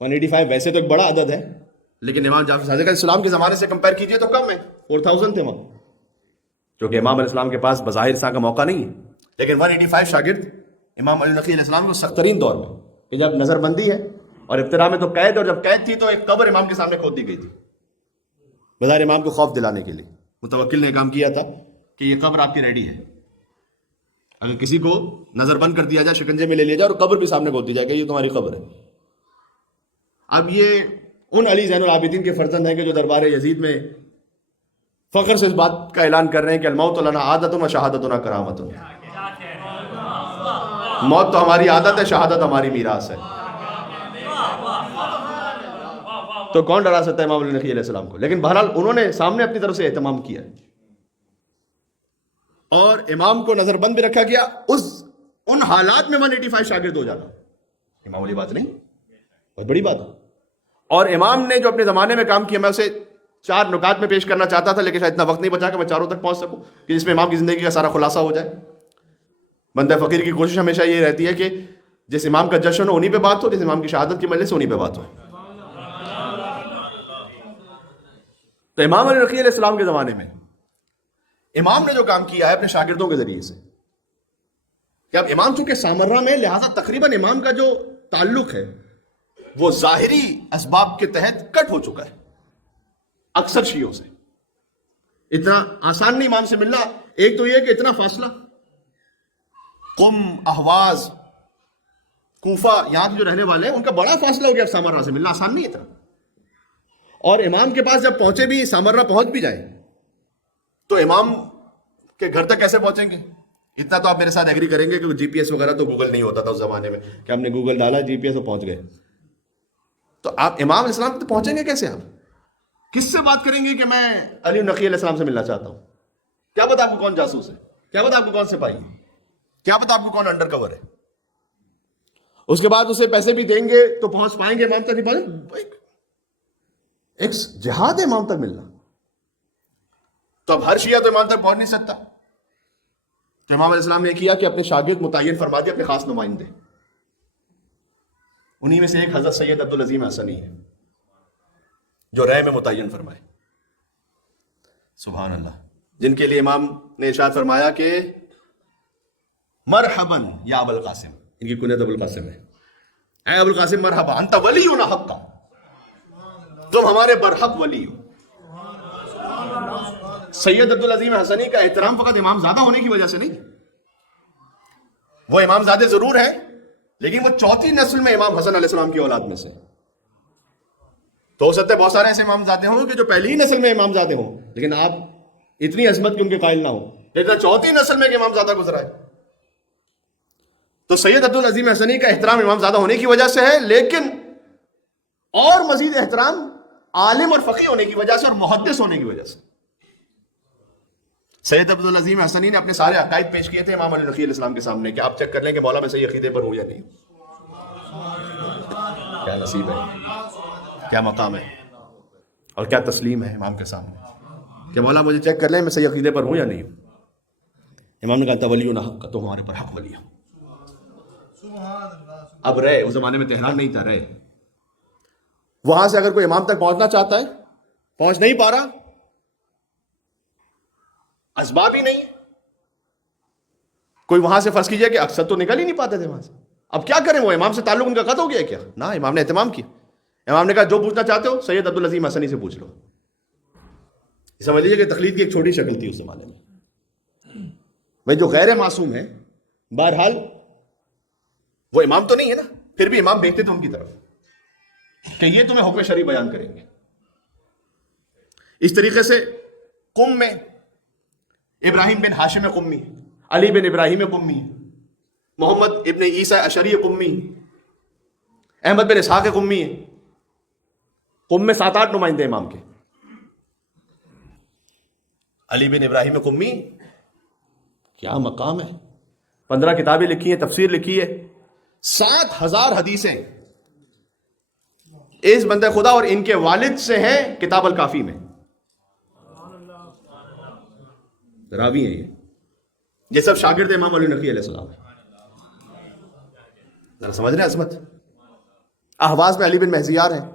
185 ویسے تو ایک بڑا عدد ہے، لیکن امام جعفر صادق علیہ السلام کے زمانے سے کمپیئر کیجئے تو کم ہے، 4000 تھے وہاں، کیونکہ امام علیہ السلام کے پاس بظاہر سا کا موقع نہیں ہے، لیکن 185 شاگرد امام علی النقی علیہ السلام کو سخت ترین دور میں، کہ جب نظر بندی ہے اور ابتدا میں تو قید، اور جب قید تھی تو ایک قبر امام کے سامنے کھود دی گئی تھی، بظاہر امام کو خوف دلانے کے لیے متوکل نے کام کیا تھا کہ یہ قبر آپ کی ریڈی ہے، اگر کسی کو نظر بند کر دیا جائے، شکنجے میں لے لیا جائے اور قبر بھی سامنے کھود دی جائے کہ یہ تمہاری قبر ہے۔ اب یہ ان علی زین العابدین کے فرزند ہیں کہ جو دربار یزید میں فخر سے اس بات کا اعلان کر رہے ہیں کہ الموت لنا عادت و شہادتنا کرامت، موت تو ہماری عادت ہے، شہادت ہماری میراث ہے۔ تو کون ڈرا سکتا ہے امام علی نقی علیہ السلام کو؟ لیکن بہرحال انہوں نے سامنے اپنی طرف سے اہتمام کیا اور امام کو نظر بند بھی رکھا گیا۔ ان حالات میں 185 شاگرد ہو جانا معمولی بات نہیں، بہت بڑی بات ہے۔ اور امام نے جو اپنے زمانے میں کام کیا، میں اسے 4 نکات میں پیش کرنا چاہتا تھا، لیکن شاید اتنا وقت نہیں بچا کہ میں چاروں تک پہنچ سکوں کہ جس میں امام کی زندگی کا سارا خلاصہ ہو جائے۔ بندہ فقیر کی کوشش ہمیشہ یہ رہتی ہے کہ جس امام کا جشن ہو انہی پہ بات ہو، جس امام کی شہادت کی مجلس انہی پہ بات ہو۔ تو امام علی نقی علیہ السلام کے زمانے میں امام نے جو کام کیا ہے اپنے شاگردوں کے ذریعے سے، کہ اب امام چونکہ سامرہ میں، لہٰذا تقریباً امام کا جو تعلق ہے وہ ظاہری اسباب کے تحت کٹ ہو چکا ہے اکثر شیعوں سے۔ اتنا آسان نہیں امام سے ملنا۔ ایک تو یہ کہ اتنا فاصلہ، قم، اہواز، کوفہ، یہاں کے جو رہنے والے ہیں ان کا بڑا فاصلہ ہو گیا، سامرہ سے ملنا آسان نہیں اتنا۔ اور امام کے پاس جب پہنچے بھی، سامرہ پہنچ بھی جائیں تو امام کے گھر تک کیسے پہنچیں گے؟ اتنا تو آپ میرے ساتھ ایگری کریں گے کہ جی پی ایس وغیرہ تو گوگل نہیں ہوتا تھا اس زمانے میں کہ ہم نے گوگل ڈالا جی پی ایس اور پہنچ گئے۔ تو آپ امام علیہ السلام تک پہنچیں گے کیسے؟ آپ کس سے بات کریں گے کہ میں علی نقی علیہ السلام سے ملنا چاہتا ہوں؟ کیا پتا آپ کو کون جاسوس ہے، کیا پتا آپ کو کون سپاہی ہے، کیا پتا آپ کو کون انڈر کور ہے۔ اس کے بعد اسے پیسے بھی دیں گے تو پہنچ پائیں گے امام تک؟ نہیں پہنچے۔ ایک جہاد ہے امام تک ملنا۔ تو اب ہر شیعہ تو امام تک پہنچ نہیں سکتا، تو امام علیہ السلام نے کیا کہ اپنے شاگرد متعین فرما دیا، اپنے خاص نمائندے۔ انہی میں سے ایک حضرت سید عبدالعظیم حسنی ہے جو رائے میں متعین فرمائے، سبحان اللہ، جن کے لیے امام نے ارشاد فرمایا کہ مرحباً یا ابو القاسم، ان کی کنیت ابو القاسم ہے، اے ابو القاسم مرحبا، انت ولینا حقا، تم ہمارے برحق ولی ہو۔ سید عبدالعظیم حسنی کا احترام فقط امام زادہ ہونے کی وجہ سے نہیں، وہ امام زادے ضرور ہیں لیکن وہ 4تھی نسل میں امام حسن علیہ السلام کی اولاد میں سے۔ تو ہو سکتا ہے بہت سارے ایسے امام زادے ہوں کہ جو پہلی ہی نسل میں امام زادے ہوں، لیکن آپ اتنی عظمت کے ان کے قائل نہ ہو، لیکن 4تھی نسل میں کہ امام زادہ گزرا ہے۔ تو سید عبدالعظیم حسنی کا احترام امام زادہ ہونے کی وجہ سے ہے، لیکن اور مزید احترام عالم اور فقیہ ہونے کی وجہ سے اور محدث ہونے کی وجہ سے۔ سید عبدالعظیم حسنی نے اپنے سارے عقائد پیش کیے تھے امام علی نقی علیہ السلام کے سامنے کہ آپ چیک کر لیں کہ مولا میں صحیح عقیدے پر ہوں یا نہیں. کیا نصیب ہے، کیا مقام ہے اور کیا تسلیم ہے امام کے سامنے کہ مولا مجھے چیک کر لیں میں صحیح عقیدے پر ہوں یا نہیں ہوں. امام نے کہا تولیون حق، تو ہمارے پر حق ولی ہو. اب رہے اس زمانے میں تہران نہیں تھا، رہے وہاں سے اگر کوئی امام تک پہنچنا چاہتا ہے پہنچ نہیں پا رہا، اسباب ہی نہیں، کوئی وہاں سے فرض کیجئے کہ اکثر تو نکل ہی نہیں پاتے تھے وہاں سے، اب کیا کریں؟ وہ امام سے تعلق ان کا قطع ہو گیا کیا؟ نہ، امام نے اہتمام کیا. امام نے کہا جو پوچھنا چاہتے ہو سید عبدالعظیم حسنی سے پوچھ لو. سمجھ لیجیے کہ تقلید کی ایک چھوٹی شکل تھی اس زمانے میں. بھائی جو غیر معصوم ہے بہرحال وہ امام تو نہیں ہے نا، پھر بھی امام بھیجتے تھے ان کی طرف کہ یہ تمہیں حکم شرعی بیان کریں گے. اس طریقے سے قم میں ابراہیم بن ہاشم قمی، علی بن ابراہیم قمی، محمد ابن عیسیٰ اشعری قمی، احمد بن اسحاق قمی ہے. قم میں 7-8 نمائندے امام کے. علی بن ابراہیم قمی کیا مقام ہے، 15 کتابیں لکھی ہیں، تفسیر لکھی ہے، 7,000 حدیثیں اس بندے خدا اور ان کے والد سے ہیں کتاب الکافی میں. راوی ہیں یہ سب شاگرد امام علی نقی علیہ السلام. ذرا سمجھ رہے ہیں عظمت. اہواز میں علی بن مہزیار ہیں،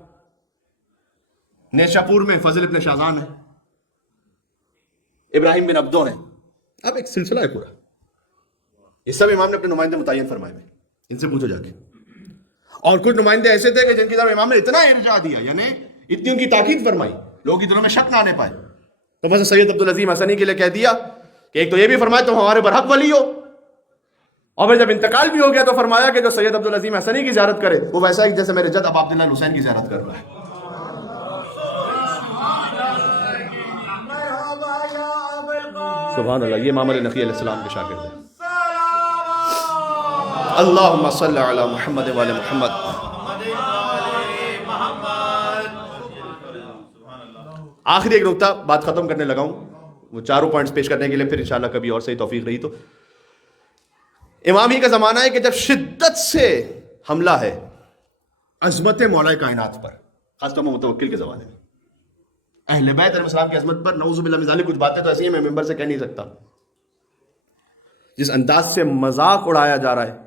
نیشاپور میں فضل ابن شاذان ہیں، ابراہیم بن عبدو ہیں. اب ایک سلسلہ ہے پورا. یہ سب امام نے اپنے نمائندے متعین فرمائے ہوئے، ان سے پوچھو جا کے. اور کچھ نمائندے ایسے تھے کہ جن کی طرف امام نے اتنا ارجاء دیا، یعنی اتنی ان کی تاکید فرمائی لوگوں کی دلوں میں شک نہ آنے پائے. تو مثلا سید عبدالعظیم حسنی کے لیے کہہ دیا کہ ایک تو یہ بھی فرمایا تم ہمارے برحق ولی ہو، اور پھر جب انتقال بھی ہو گیا تو فرمایا کہ جو سید عبدالعظیم حسنی کی زیارت کرے وہ ویسا ہی جیسے میرے جد ابا عبداللہ حسین کی زیارت کر رہا ہے. سبحان اللہ. یہ امام علی نقی علیہ السلام کے شاگرد ہیں. اللہم صلی علی محمد وعلی محمد. آخری ایک نقطہ بات ختم کرنے لگا ہوں، وہ چاروں پوائنٹس پیش کرنے کے لیے پھر انشاءاللہ کبھی اور صحیح توفیق رہی تو. امام ہی کا زمانہ ہے کہ جب شدت سے حملہ ہے عظمت مولا کائنات پر، خاص طور پر متوکل کے زمانے میں اہل بیت علیہ السلام کی عظمت پر نعوذ باللہ من ذالک کچھ باتیں تو ایسی ہیں میں ممبر سے کہہ نہیں سکتا. جس انداز سے مذاق اڑایا جا رہا ہے،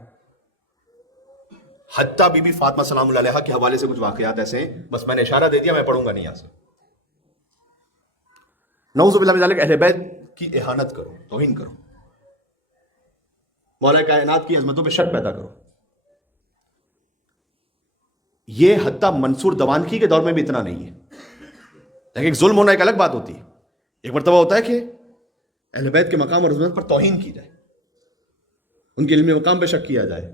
حتیٰ بی بی فاطمہ سلام اللہ علیہا کے حوالے سے کچھ واقعات ایسے ہیں، بس میں نے اشارہ دے دیا، میں پڑھوں گا نہیں یہاں سے. نعوذ باللہ من ذالک اہل بیت کی اہانت کرو، توہین کرو، مولا کائنات کی عظمتوں پہ شک پیدا کرو. یہ حتیٰ منصور دوانکی کے دور میں بھی اتنا نہیں ہے. لیکن ایک ظلم ہونا ایک الگ بات ہوتی ہے. ایک مرتبہ ہوتا ہے کہ اہل بیت کے مقام اور عظمت پر توہین کی جائے، ان کے علمی مقام پہ شک کیا جائے.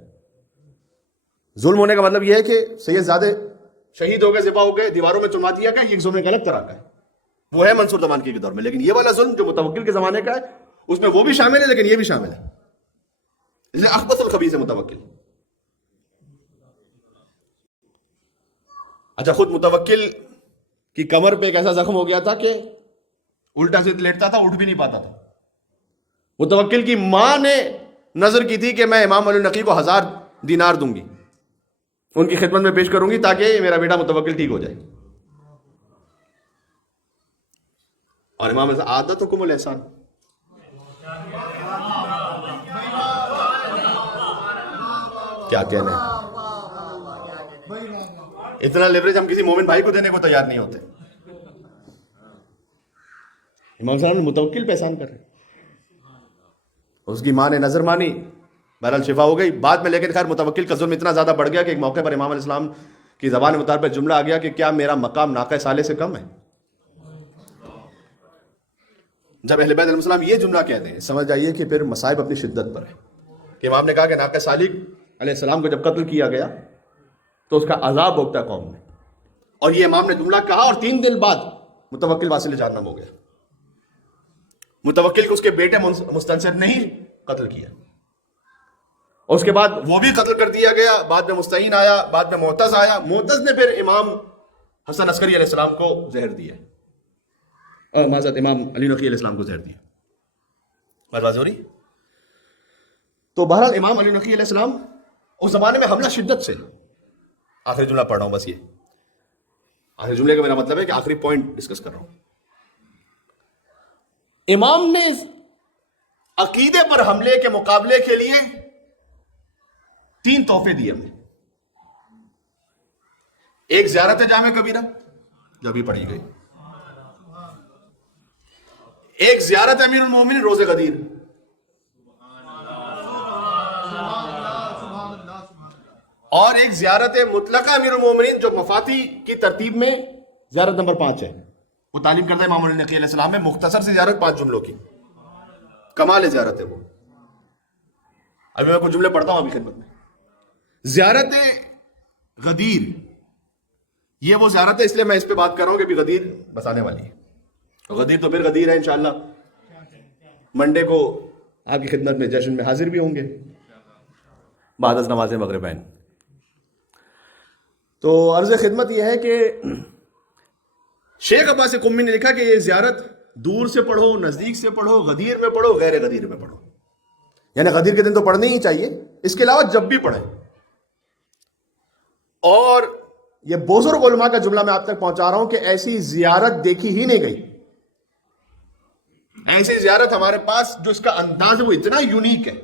ظلم ہونے کا مطلب یہ ہے کہ سید زادے شہید ہو گئے، ذبح ہو گئے، دیواروں میں چنوا دیا گیا، یہ ایک ظلم ایک الگ طرح کا ہے، وہ ہے منصور دوانکی کے دور میں. لیکن یہ والا ظلم جو متوکل کے زمانے کا ہے اس میں وہ بھی شامل ہے لیکن یہ بھی شامل ہے. اس لیے اخبث الخبیث ہے متوکل. اچھا، خود متوکل کی کمر پہ ایک ایسا زخم ہو گیا تھا کہ الٹا سے لیٹتا تھا، اٹھ بھی نہیں پاتا تھا. متوکل کی ماں نے نظر کی تھی کہ میں امام علی نقی کو 1000 دینار دوں گی، ان کی خدمت میں پیش کروں گی تاکہ میرا بیٹا متوکل ٹھیک ہو جائے. اور امام عادت حکم الاحسان. کیا کہنا ہے، اتنا لیوریج ہم کسی مومن بھائی کو دینے کو تیار نہیں ہوتے. امام صاحب نے متوکل پہ احسان کر رہے، اس کی ماں نے نظر مانی، بہرحال شفا ہو گئی بعد میں. لیکن خیر متوکل کا ظلم اتنا زیادہ بڑھ گیا کہ ایک موقع پر امام علیہ السلام کی زبان مطابق جملہ آ گیا کہ کیا میرا مقام ناقہ صالح سے کم ہے؟ جب اہل بیت علیہ السلام یہ جملہ کہتے ہیں سمجھ جائیے کہ پھر مصائب اپنی شدت پر ہے. کہ امام نے کہا کہ ناقہ صالح علیہ السلام کو جب قتل کیا گیا تو اس کا عذاب بھوگتا قوم نے. اور یہ امام نے جملہ کہا اور 3 دن بعد متوکل واصل جہنم ہو گیا. متوکل کو اس کے بیٹے مستنصر نے ہی قتل کیا، اور اس کے بعد وہ بھی قتل کر دیا گیا. بعد میں مستعین آیا، بعد میں معتز آیا. معتز نے پھر امام حسن عسکری علیہ السلام کو زہر دیا، معذرت امام علی نقی علیہ السلام کو زہر دیا. بات واضح ہو رہی؟ تو بہرحال امام علی نقی علیہ السلام اس زمانے میں حملہ شدت سے. آخری جملہ پڑھ رہا ہوں بس، یہ آخری جملے کا میرا مطلب ہے کہ آخری پوائنٹ ڈسکس کر رہا ہوں. امام نے عقیدے پر حملے کے مقابلے کے لیے 3 تحفے دیے ہمیں. ایک زیارت جامع کبیرہ جو ابھی پڑھی گئی، ایک زیارت امیر المومنین روز غدیر، اور ایک زیارت مطلقہ امیر المومنین جو مفاتی کی ترتیب میں زیارت نمبر 5 ہے. وہ تعلیم کرتا ہے امام علی نقی علیہ السلام میں، مختصر سی زیارت 5 جملوں کی، کمال زیارت ہے وہ. ابھی میں کچھ جملے پڑھتا ہوں ابھی خدمت میں. زیارت غدیر، یہ وہ زیارت ہے، اس لیے میں اس پہ بات کر رہا ہوں کہ ابھی غدیر بس آنے والی ہے. غدیر تو پھر غدیر ہے، انشاءاللہ منڈے کو آپ کی خدمت میں جشن میں حاضر بھی ہوں گے بعد از نماز مغربین. تو عرض خدمت یہ ہے کہ شیخ عباس قمی نے لکھا کہ یہ زیارت دور سے پڑھو، نزدیک سے پڑھو، غدیر میں پڑھو، غیر غدیر میں پڑھو. یعنی غدیر کے دن تو پڑھنے ہی چاہیے، اس کے علاوہ جب بھی پڑھیں. اور یہ بزرگ علماء کا جملہ میں آپ تک پہنچا رہا ہوں کہ ایسی زیارت دیکھی ہی نہیں گئی. ایسی زیارت ہمارے پاس جو اس کا انداز ہے وہ اتنا یونیک ہے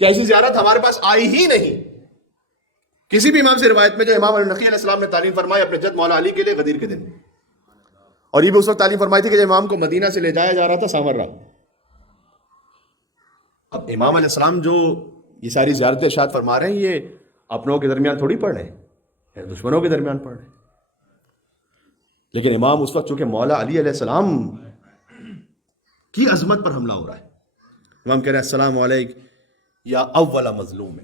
کہ ایسی زیارت ہمارے پاس آئی ہی نہیں. کسی بھی امام سے روایت میں جو امام علی نقی علیہ السلام نے تعلیم فرمائی اپنے جد مولا علی کے لیے غدیر کے دن، اور یہ بھی اس وقت تعلیم فرمائی تھی کہ جب امام کو مدینہ سے لے جایا جا رہا تھا سامرہ. اب امام علیہ السلام جو یہ ساری زیارتیں ارشاد فرما رہے ہیں یہ اپنوں کے درمیان تھوڑی پڑھ رہے ہیں، دشمنوں کے درمیان پڑھ رہے ہیں. لیکن امام اس وقت چونکہ مولا علی علیہ السلام کی عظمت پر حملہ ہو رہا ہے، امام کہہ رہے ہیں السلام علیکم یا اول مظلوم،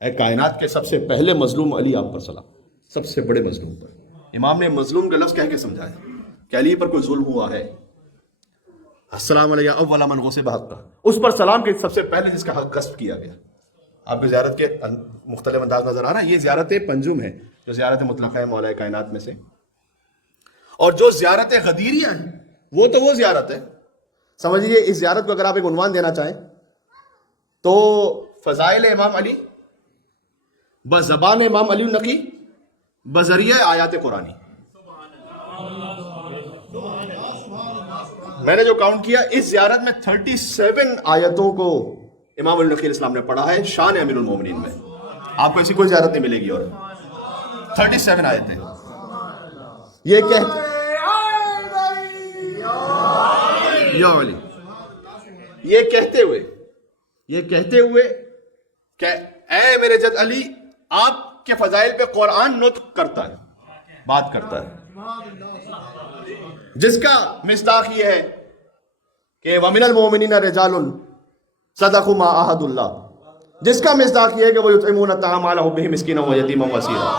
اے کائنات کے سب سے پہلے مظلوم علی آپ پر سلام، سب سے بڑے مظلوم پر. امام نے مظلوم کا لفظ کہہ کے سمجھایا کہ علی پر کوئی ظلم ہوا ہے. السلام علیہ اول من غصب حق، اس پر سلام کے سب سے پہلے جس کا حق غصب کیا گیا. آپ کو زیارت کے مختلف انداز نظر آ رہا ہے. یہ زیارت پنجم ہے جو زیارت مطلقہ ہے مولا کائنات میں سے. اور جو زیارت غدیریہ ہیں وہ تو وہ زیارت ہے، سمجھیے اس زیارت کو اگر آپ ایک عنوان دینا چاہیں تو فضائل امام علی بزبان امام علی النقی بذریعہ آیات قرآنی. میں نے جو کاؤنٹ کیا اس زیارت میں 37 آیتوں کو امام علی نقی علیہ السلام نے پڑھا ہے شان امیر المومنین میں. آپ کو ایسی کوئی زیارت نہیں ملے گی. اور 37 آیتیں یہ کہتے یا علی، یہ کہتے ہوئے کہ اے میرے جد علی، آپ کے فضائل پہ قرآن نطق کرتا ہے، بات کرتا ہے، جس کا مصداق یہ ہے کہ وَمِنَ الْمُؤْمِنِينَ رِجَالٌ صَدَقُوا مَا عَاهَدُوا اللَّهَ، جس کا مصداق یہ ہے کہ وہ یطعمون الطعام علی حبہ مسکینا ویتیما واسیرا،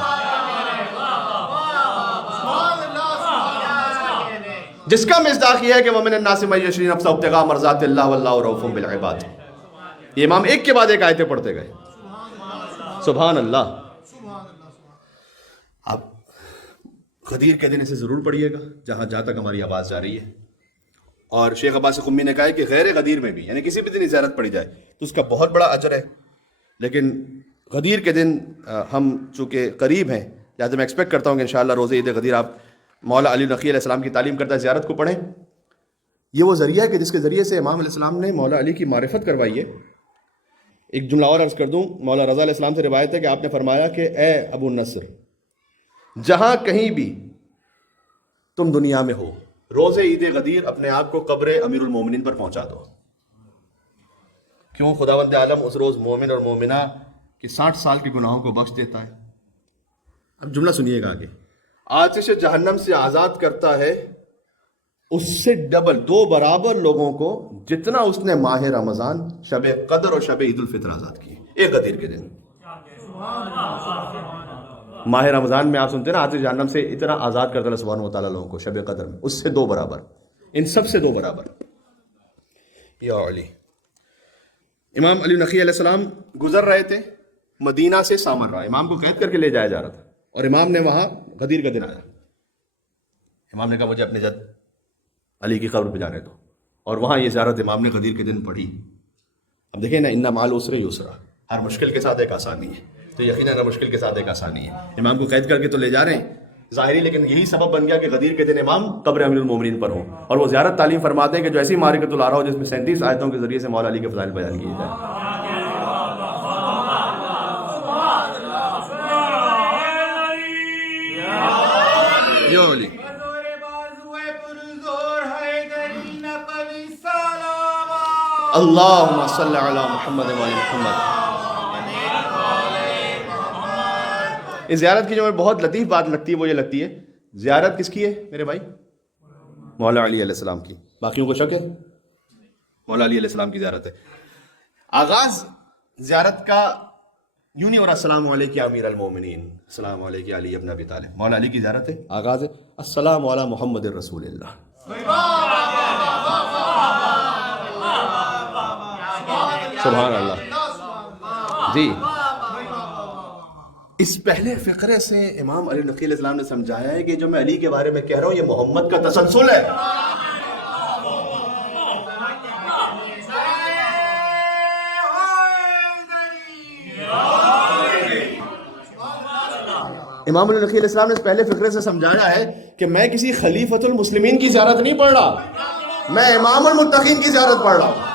جس کا مصداق یہ ہے کہ وَمِنَ النَّاسِ مَن یشری نفسہ ابتغاء مرضات اللہ واللہ رؤوف بالعباد. یہ امام ایک کے بعد ایک آیتیں پڑھتے گئے. سبحان اللہ. آپ غدیر کے دن اسے ضرور پڑھیے گا جہاں تک ہماری آواز جا رہی ہے. اور شیخ عباس قمی نے کہا ہے کہ غیر غدیر میں بھی یعنی کسی بھی دن زیارت پڑھی جائے تو اس کا بہت بڑا اجر ہے. لیکن غدیر کے دن ہم چونکہ قریب ہیں لہٰذا میں ایکسپیکٹ کرتا ہوں کہ انشاءاللہ روزہ عید غدیر آپ مولا علی نقی علیہ السلام کی تعلیم کردہ زیارت کو پڑھیں. یہ وہ ذریعہ ہے کہ جس کے ذریعے سے امام علیہ السلام نے مولا علی کی معرفت کروائی ہے. ایک جملہ اور عرض کر دوں. مولا رضا علیہ السلام سے روایت ہے کہ آپ نے فرمایا کہ اے ابو النصر، جہاں کہیں بھی تم دنیا میں ہو روز عید غدیر اپنے آپ کو قبر امیر المومنین پر پہنچا دو. کیوں؟ خداوند عالم اس روز مومن اور مومنہ کے 60 سال کے گناہوں کو بخش دیتا ہے. اب جملہ سنیے گا آگے. آتش جہنم سے آزاد کرتا ہے اس سے ڈبل 2 برابر لوگوں کو جتنا اس نے ماہ رمضان، شب قدر اور شب عید الفطر آزاد کیے ایک غدیر کے دن. ماہ رمضان میں آپ سنتے ہیں نا آتش جہنم سے اتنا آزاد کرتا اللہ سبحانہ و تعالیٰ لوگوں کو، شب قدر میں اس سے 2 برابر، ان سب سے 2 برابر. یا علی. امام علی نقی علیہ السلام گزر رہے تھے مدینہ سے سامرہ، امام کو قید کر کے لے جایا جا رہا تھا اور امام نے وہاں غدیر کا دن آیا. امام نے کہا مجھے اپنے جد علی کی قبر پہ جانے دو. اور وہاں یہ زیارت امام نے غدیر کے دن پڑھی. اب دیکھیں نا، ان مع العسر یسرا، ہر مشکل کے ساتھ ایک آسانی ہے، تو یقیناً ہر مشکل کے ساتھ ایک آسانی ہے. امام کو قید کر کے تو لے جا رہے ہیں ظاہری، لیکن یہی سبب بن گیا کہ غدیر کے دن امام قبر امیر المومنین پر ہوں. اور وہ زیارت تعلیم فرماتے ہیں کہ جو ایسی معرکۃ الآراء ہو جس میں 37 آیتوں کے ذریعے سے مولا علی کے فضائل بیان کیے جائیں. یو علی اللہم صلی علی محمد و علی محمد. اس زیارت کی جو میں بہت لطیف بات لگتی ہے وہ یہ لگتی ہے، زیارت کس کی ہے میرے بھائی؟ مولا علی علیہ السلام کی. باقیوں کو شک ہے؟ مولا علی علیہ السلام کی زیارت ہے. آغاز زیارت کا یوں نہیں ہو رہا السلام علیکم یا امیر المومنین، السلام علیکم علی ابن ابی طالب. مولا علی کی زیارت ہے، آغاز ہے السلام علی محمد رسول اللہ. سبحان اللہ. جی اس پہلے فقرے سے امام علی نقی علیہ السلام نے سمجھایا ہے کہ جو میں علی کے بارے میں کہہ رہا ہوں یہ محمد کا تسلسل ہے. امام علی نقی علیہ السلام نے اس پہلے فقرے سے سمجھایا ہے کہ میں کسی خلیفۃ المسلمین کی زیارت نہیں پڑھ رہا، میں امام المتقین کی زیارت پڑھ رہا ہوں.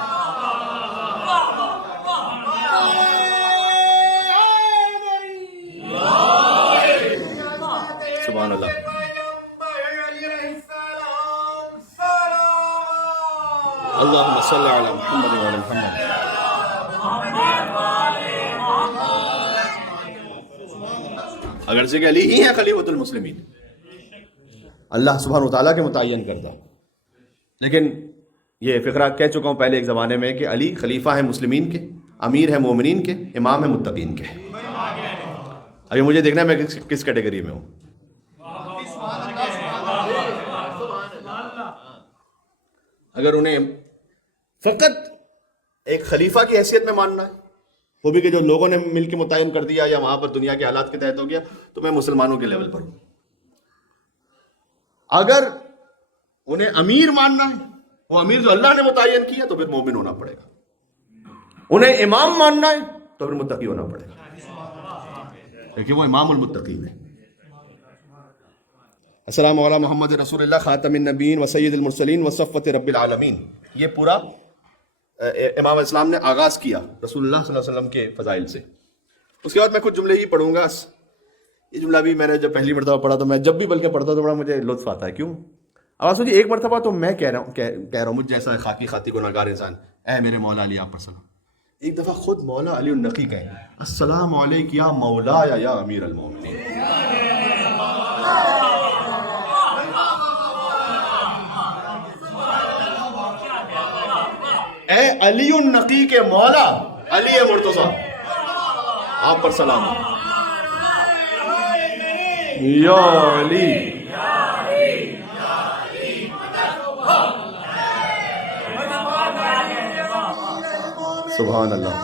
سبحان اللہ. اللہم صلی علی محمد و علی محمد. اگرچہ کہ علی ہی ہے خلیفۃ المسلمین، اللہ سبحانہ وتعالیٰ کے متعین کردہ، لیکن یہ فقرہ کہہ چکا ہوں پہلے ایک زمانے میں کہ علی خلیفہ ہے مسلمین کے، امیر ہے مومنین کے، امام ہے متقین کے. ابھی مجھے دیکھنا ہے میں کس کیٹیگری میں ہوں. اگر انہیں فقط ایک خلیفہ کی حیثیت میں ماننا ہے، وہ بھی کہ جو لوگوں نے مل کے متعین کر دیا یا وہاں پر دنیا کے حالات کے تحت ہو گیا، تو میں مسلمانوں کے لیول پر ہوں. اگر انہیں امیر ماننا ہے، وہ امیر جو اللہ نے متعین کیا، تو پھر مومن ہونا پڑے گا. انہیں امام ماننا ہے تو پھر متقی ہونا پڑے گا، کیونکہ وہ امام المتقین ہے. السلام علی محمد رسول اللہ خاتم النبیین و سید المرسلین و صفوت رب العالمین. یہ پورا امام اسلام نے آغاز کیا رسول اللہ صلی اللہ علیہ وسلم کے فضائل سے. اس کے بعد میں کچھ جملے ہی پڑھوں گا. یہ جملہ بھی میں نے جب پہلی مرتبہ پڑھا تو میں جب بھی بلکہ پڑھتا تو بڑا مجھے لطف آتا ہے. کیوں؟ آواز سوچیے، ایک مرتبہ تو میں کہہ رہا ہوں مجھ جیسا خاکی خاطی گناہگار انسان، اے میرے مولا علی آپ پر سلام. ایک دفعہ خود مولا علی النقی کہیں السلام علیک یا مولا یا امیر المومنین. اے علی النقی کے مولا علی مرتضیٰ آپ پر سلام. یا علی سبحان اللہ.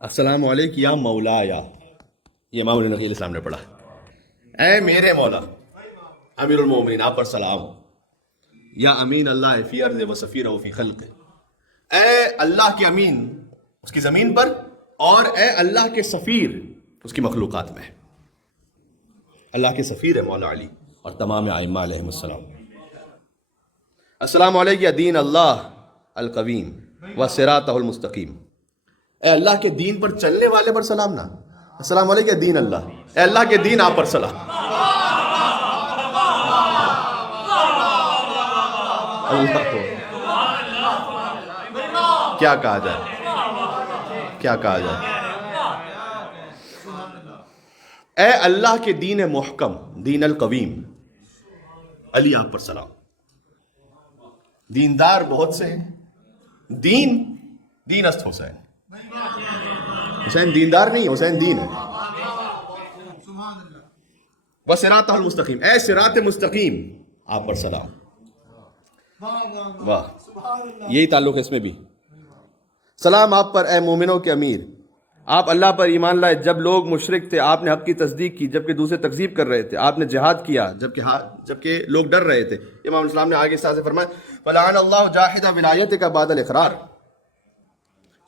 السلام علیکم یا مولا یا، یہ امام علی نقی علیہ السلام نے پڑھا. اے میرے مولا امیر المومنین آپ پر سلام. یا امین اللہ فی ارض و سفیرہ فی خلق، اے اللہ کے امین اس کی زمین پر، اور اے اللہ کے سفیر اس کی مخلوقات میں. اللہ کے سفیر ہے مولا علی اور تمام ائمہ علیہم السلام. السلام علیکم یا دین اللہ القویم و صراطہ المستقیم. اے اللہ کے دین پر چلنے والے پر سلام نا. السلام علیکم یا دین اللہ، اے اللہ کے دین آپ پر سلام. اللہ کو کیا کہا جائے، کیا کہا جائے. اے اللہ کے دین محکم، دین القویم، علی آپ پر سلام. دیندار بہت سے ہیں، دین است حسین. حسین دیندار نہیں، حسین دین ہے. وصراط المستقیم، اے صراط مستقیم آپ پر سلام. واہ، یہی تعلق ہے اس میں بھی. سلام آپ پر اے مومنوں کے امیر، آپ اللہ پر ایمان لائے جب لوگ مشرک تھے، آپ نے حق کی تصدیق کی جبکہ دوسرے تکذیب کر رہے تھے، آپ نے جہاد کیا جبکہ لوگ ڈر رہے تھے۔ امام الاسلام نے آگے اس طرح سے فرمایا فَلَعَنَ اللَّهُ جَاحِدَ وِلَایَتِكَ بَعْدَ الْإِقْرَارِ،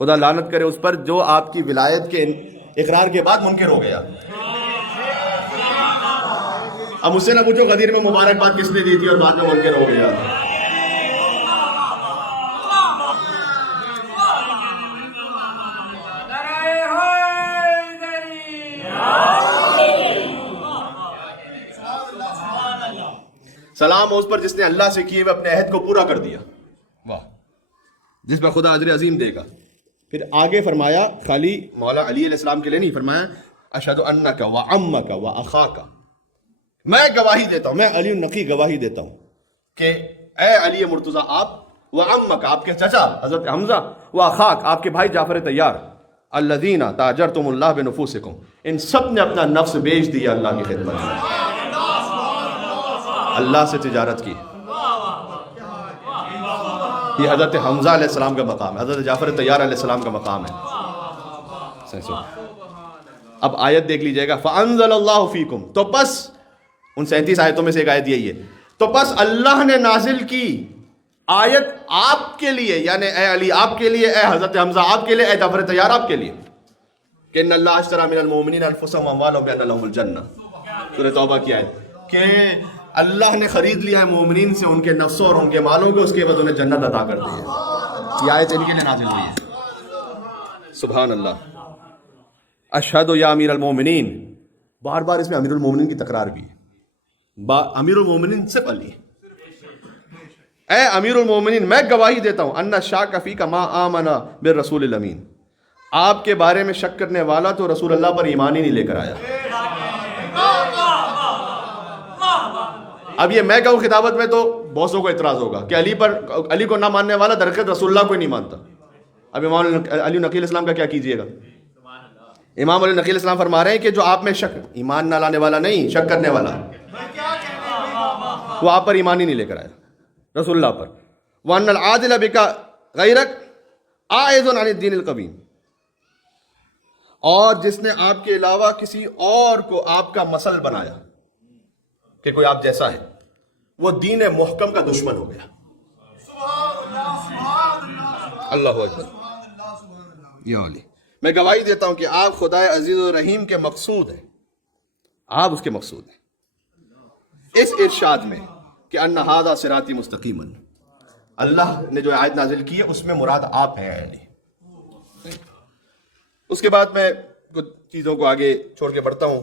خدا لعنت کرے اس پر جو آپ کی ولایت کے اقرار کے بعد منکر ہو گیا۔ اب مجھ سے نہ پوچھو غدیر میں مبارکباد کس نے دی تھی اور بعد میں منکر ہو گیا۔ سلام اس پر جس نے اللہ سے کیے ہوئے اپنے عہد کو پورا کر دیا، واہ، جس پر خدا اجر عظیم دے گا۔ پھر آگے فرمایا خالی مولا علی علیہ السلام کے لیے نہیں، فرمایا اشہد انک وعمک واخاک، میں گواہی دیتا ہوں، میں علی النقی گواہی دیتا ہوں کہ اے علی مرتضیٰ آپ، وعمک آپ کے چچا حضرت حمزہ، واخاک آپ کے بھائی جعفر طیار، الذین تاجرتم اللہ بنفوسکم، ان سب نے اپنا نفس بیچ دیا اللہ کی خدمت میں، اللہ سے تجارت کی۔ یہ حضرت حمزہ علیہ السلام کا مقام ہے، حضرت جعفر طیار علیہ السلام کا مقام ہے۔ اب آیت دیکھ لیجئے گا، فَأَنزَلَ اللَّهُ فِيكُمْ، تو پس ان 37 آیتوں میں سے ایک آیت یہی ہے، تو پس اللہ نے نازل کی آیت آپ کے لیے، یعنی اے علی آپ کے لیے، اے حضرت حمزہ آپ کے لیے، اے جعفر طیار آپ کے لیے، کہ ان اللہ اشتری من المؤمنین انفسهم واموالهم بان لهم الجنہ، سورہ توبہ کی آیت، کہ اللہ نے خرید لیا ہے مومنین سے ان کے نفسوں اور ان کے مالوں کو، اس کے بعد انہیں جنت عطا کر دی ہے۔ یہ آیت ان کے لیے نازل ہوئی ہے، سبحان اللہ۔ اشہد یا امیر المومنین، بار بار اس میں امیر المومنین کی تکرار بھی ہے، امیر المومنین سے پہلی، اے امیر المومنین میں گواہی دیتا ہوں، ان الشاک فیک ما آمن بالرسول الامین، آپ کے بارے میں شک کرنے والا تو رسول اللہ پر ایمان ہی نہیں لے کر آیا۔ اب یہ میں کہوں خطابت میں تو بہت کو اعتراض ہوگا کہ علی کو نہ ماننے والا درخت رسول اللہ کو ہی نہیں مانتا۔ اب امام علی نقی اسلام کا کیا کیجئے گا؟ امام علی نقی اسلام فرما رہے ہیں کہ جو آپ میں شک، ایمان نہ لانے والا نہیں، شک کرنے والا، وہ آپ پر ایمان ہی نہیں لے کر آیا، رسول اللہ پر۔ وَأَنَّ الْعَادِلَ بِكَ غَيْرَكَ عَائِضٌ عَنِ الدِّينِ الْقَوِيمِ، اور جس نے آپ کے علاوہ کسی اور کو آپ کا مثل بنایا کہ کوئی آپ جیسا ہے، وہ دین محکم کا دشمن ہو گیا۔ اللہ اکبر۔ یا علی، میں گواہی دیتا ہوں کہ آپ خدائے عزیز و رحیم کے مقصود ہیں، آپ اس کے مقصود ہیں۔ اس ارشاد میں کہ ان ھذا صراطی مستقیما، اللہ نے جو آیت نازل کی ہے اس میں مراد آپ ہیں علی۔ اس کے بعد میں کچھ چیزوں کو آگے چھوڑ کے بڑھتا ہوں،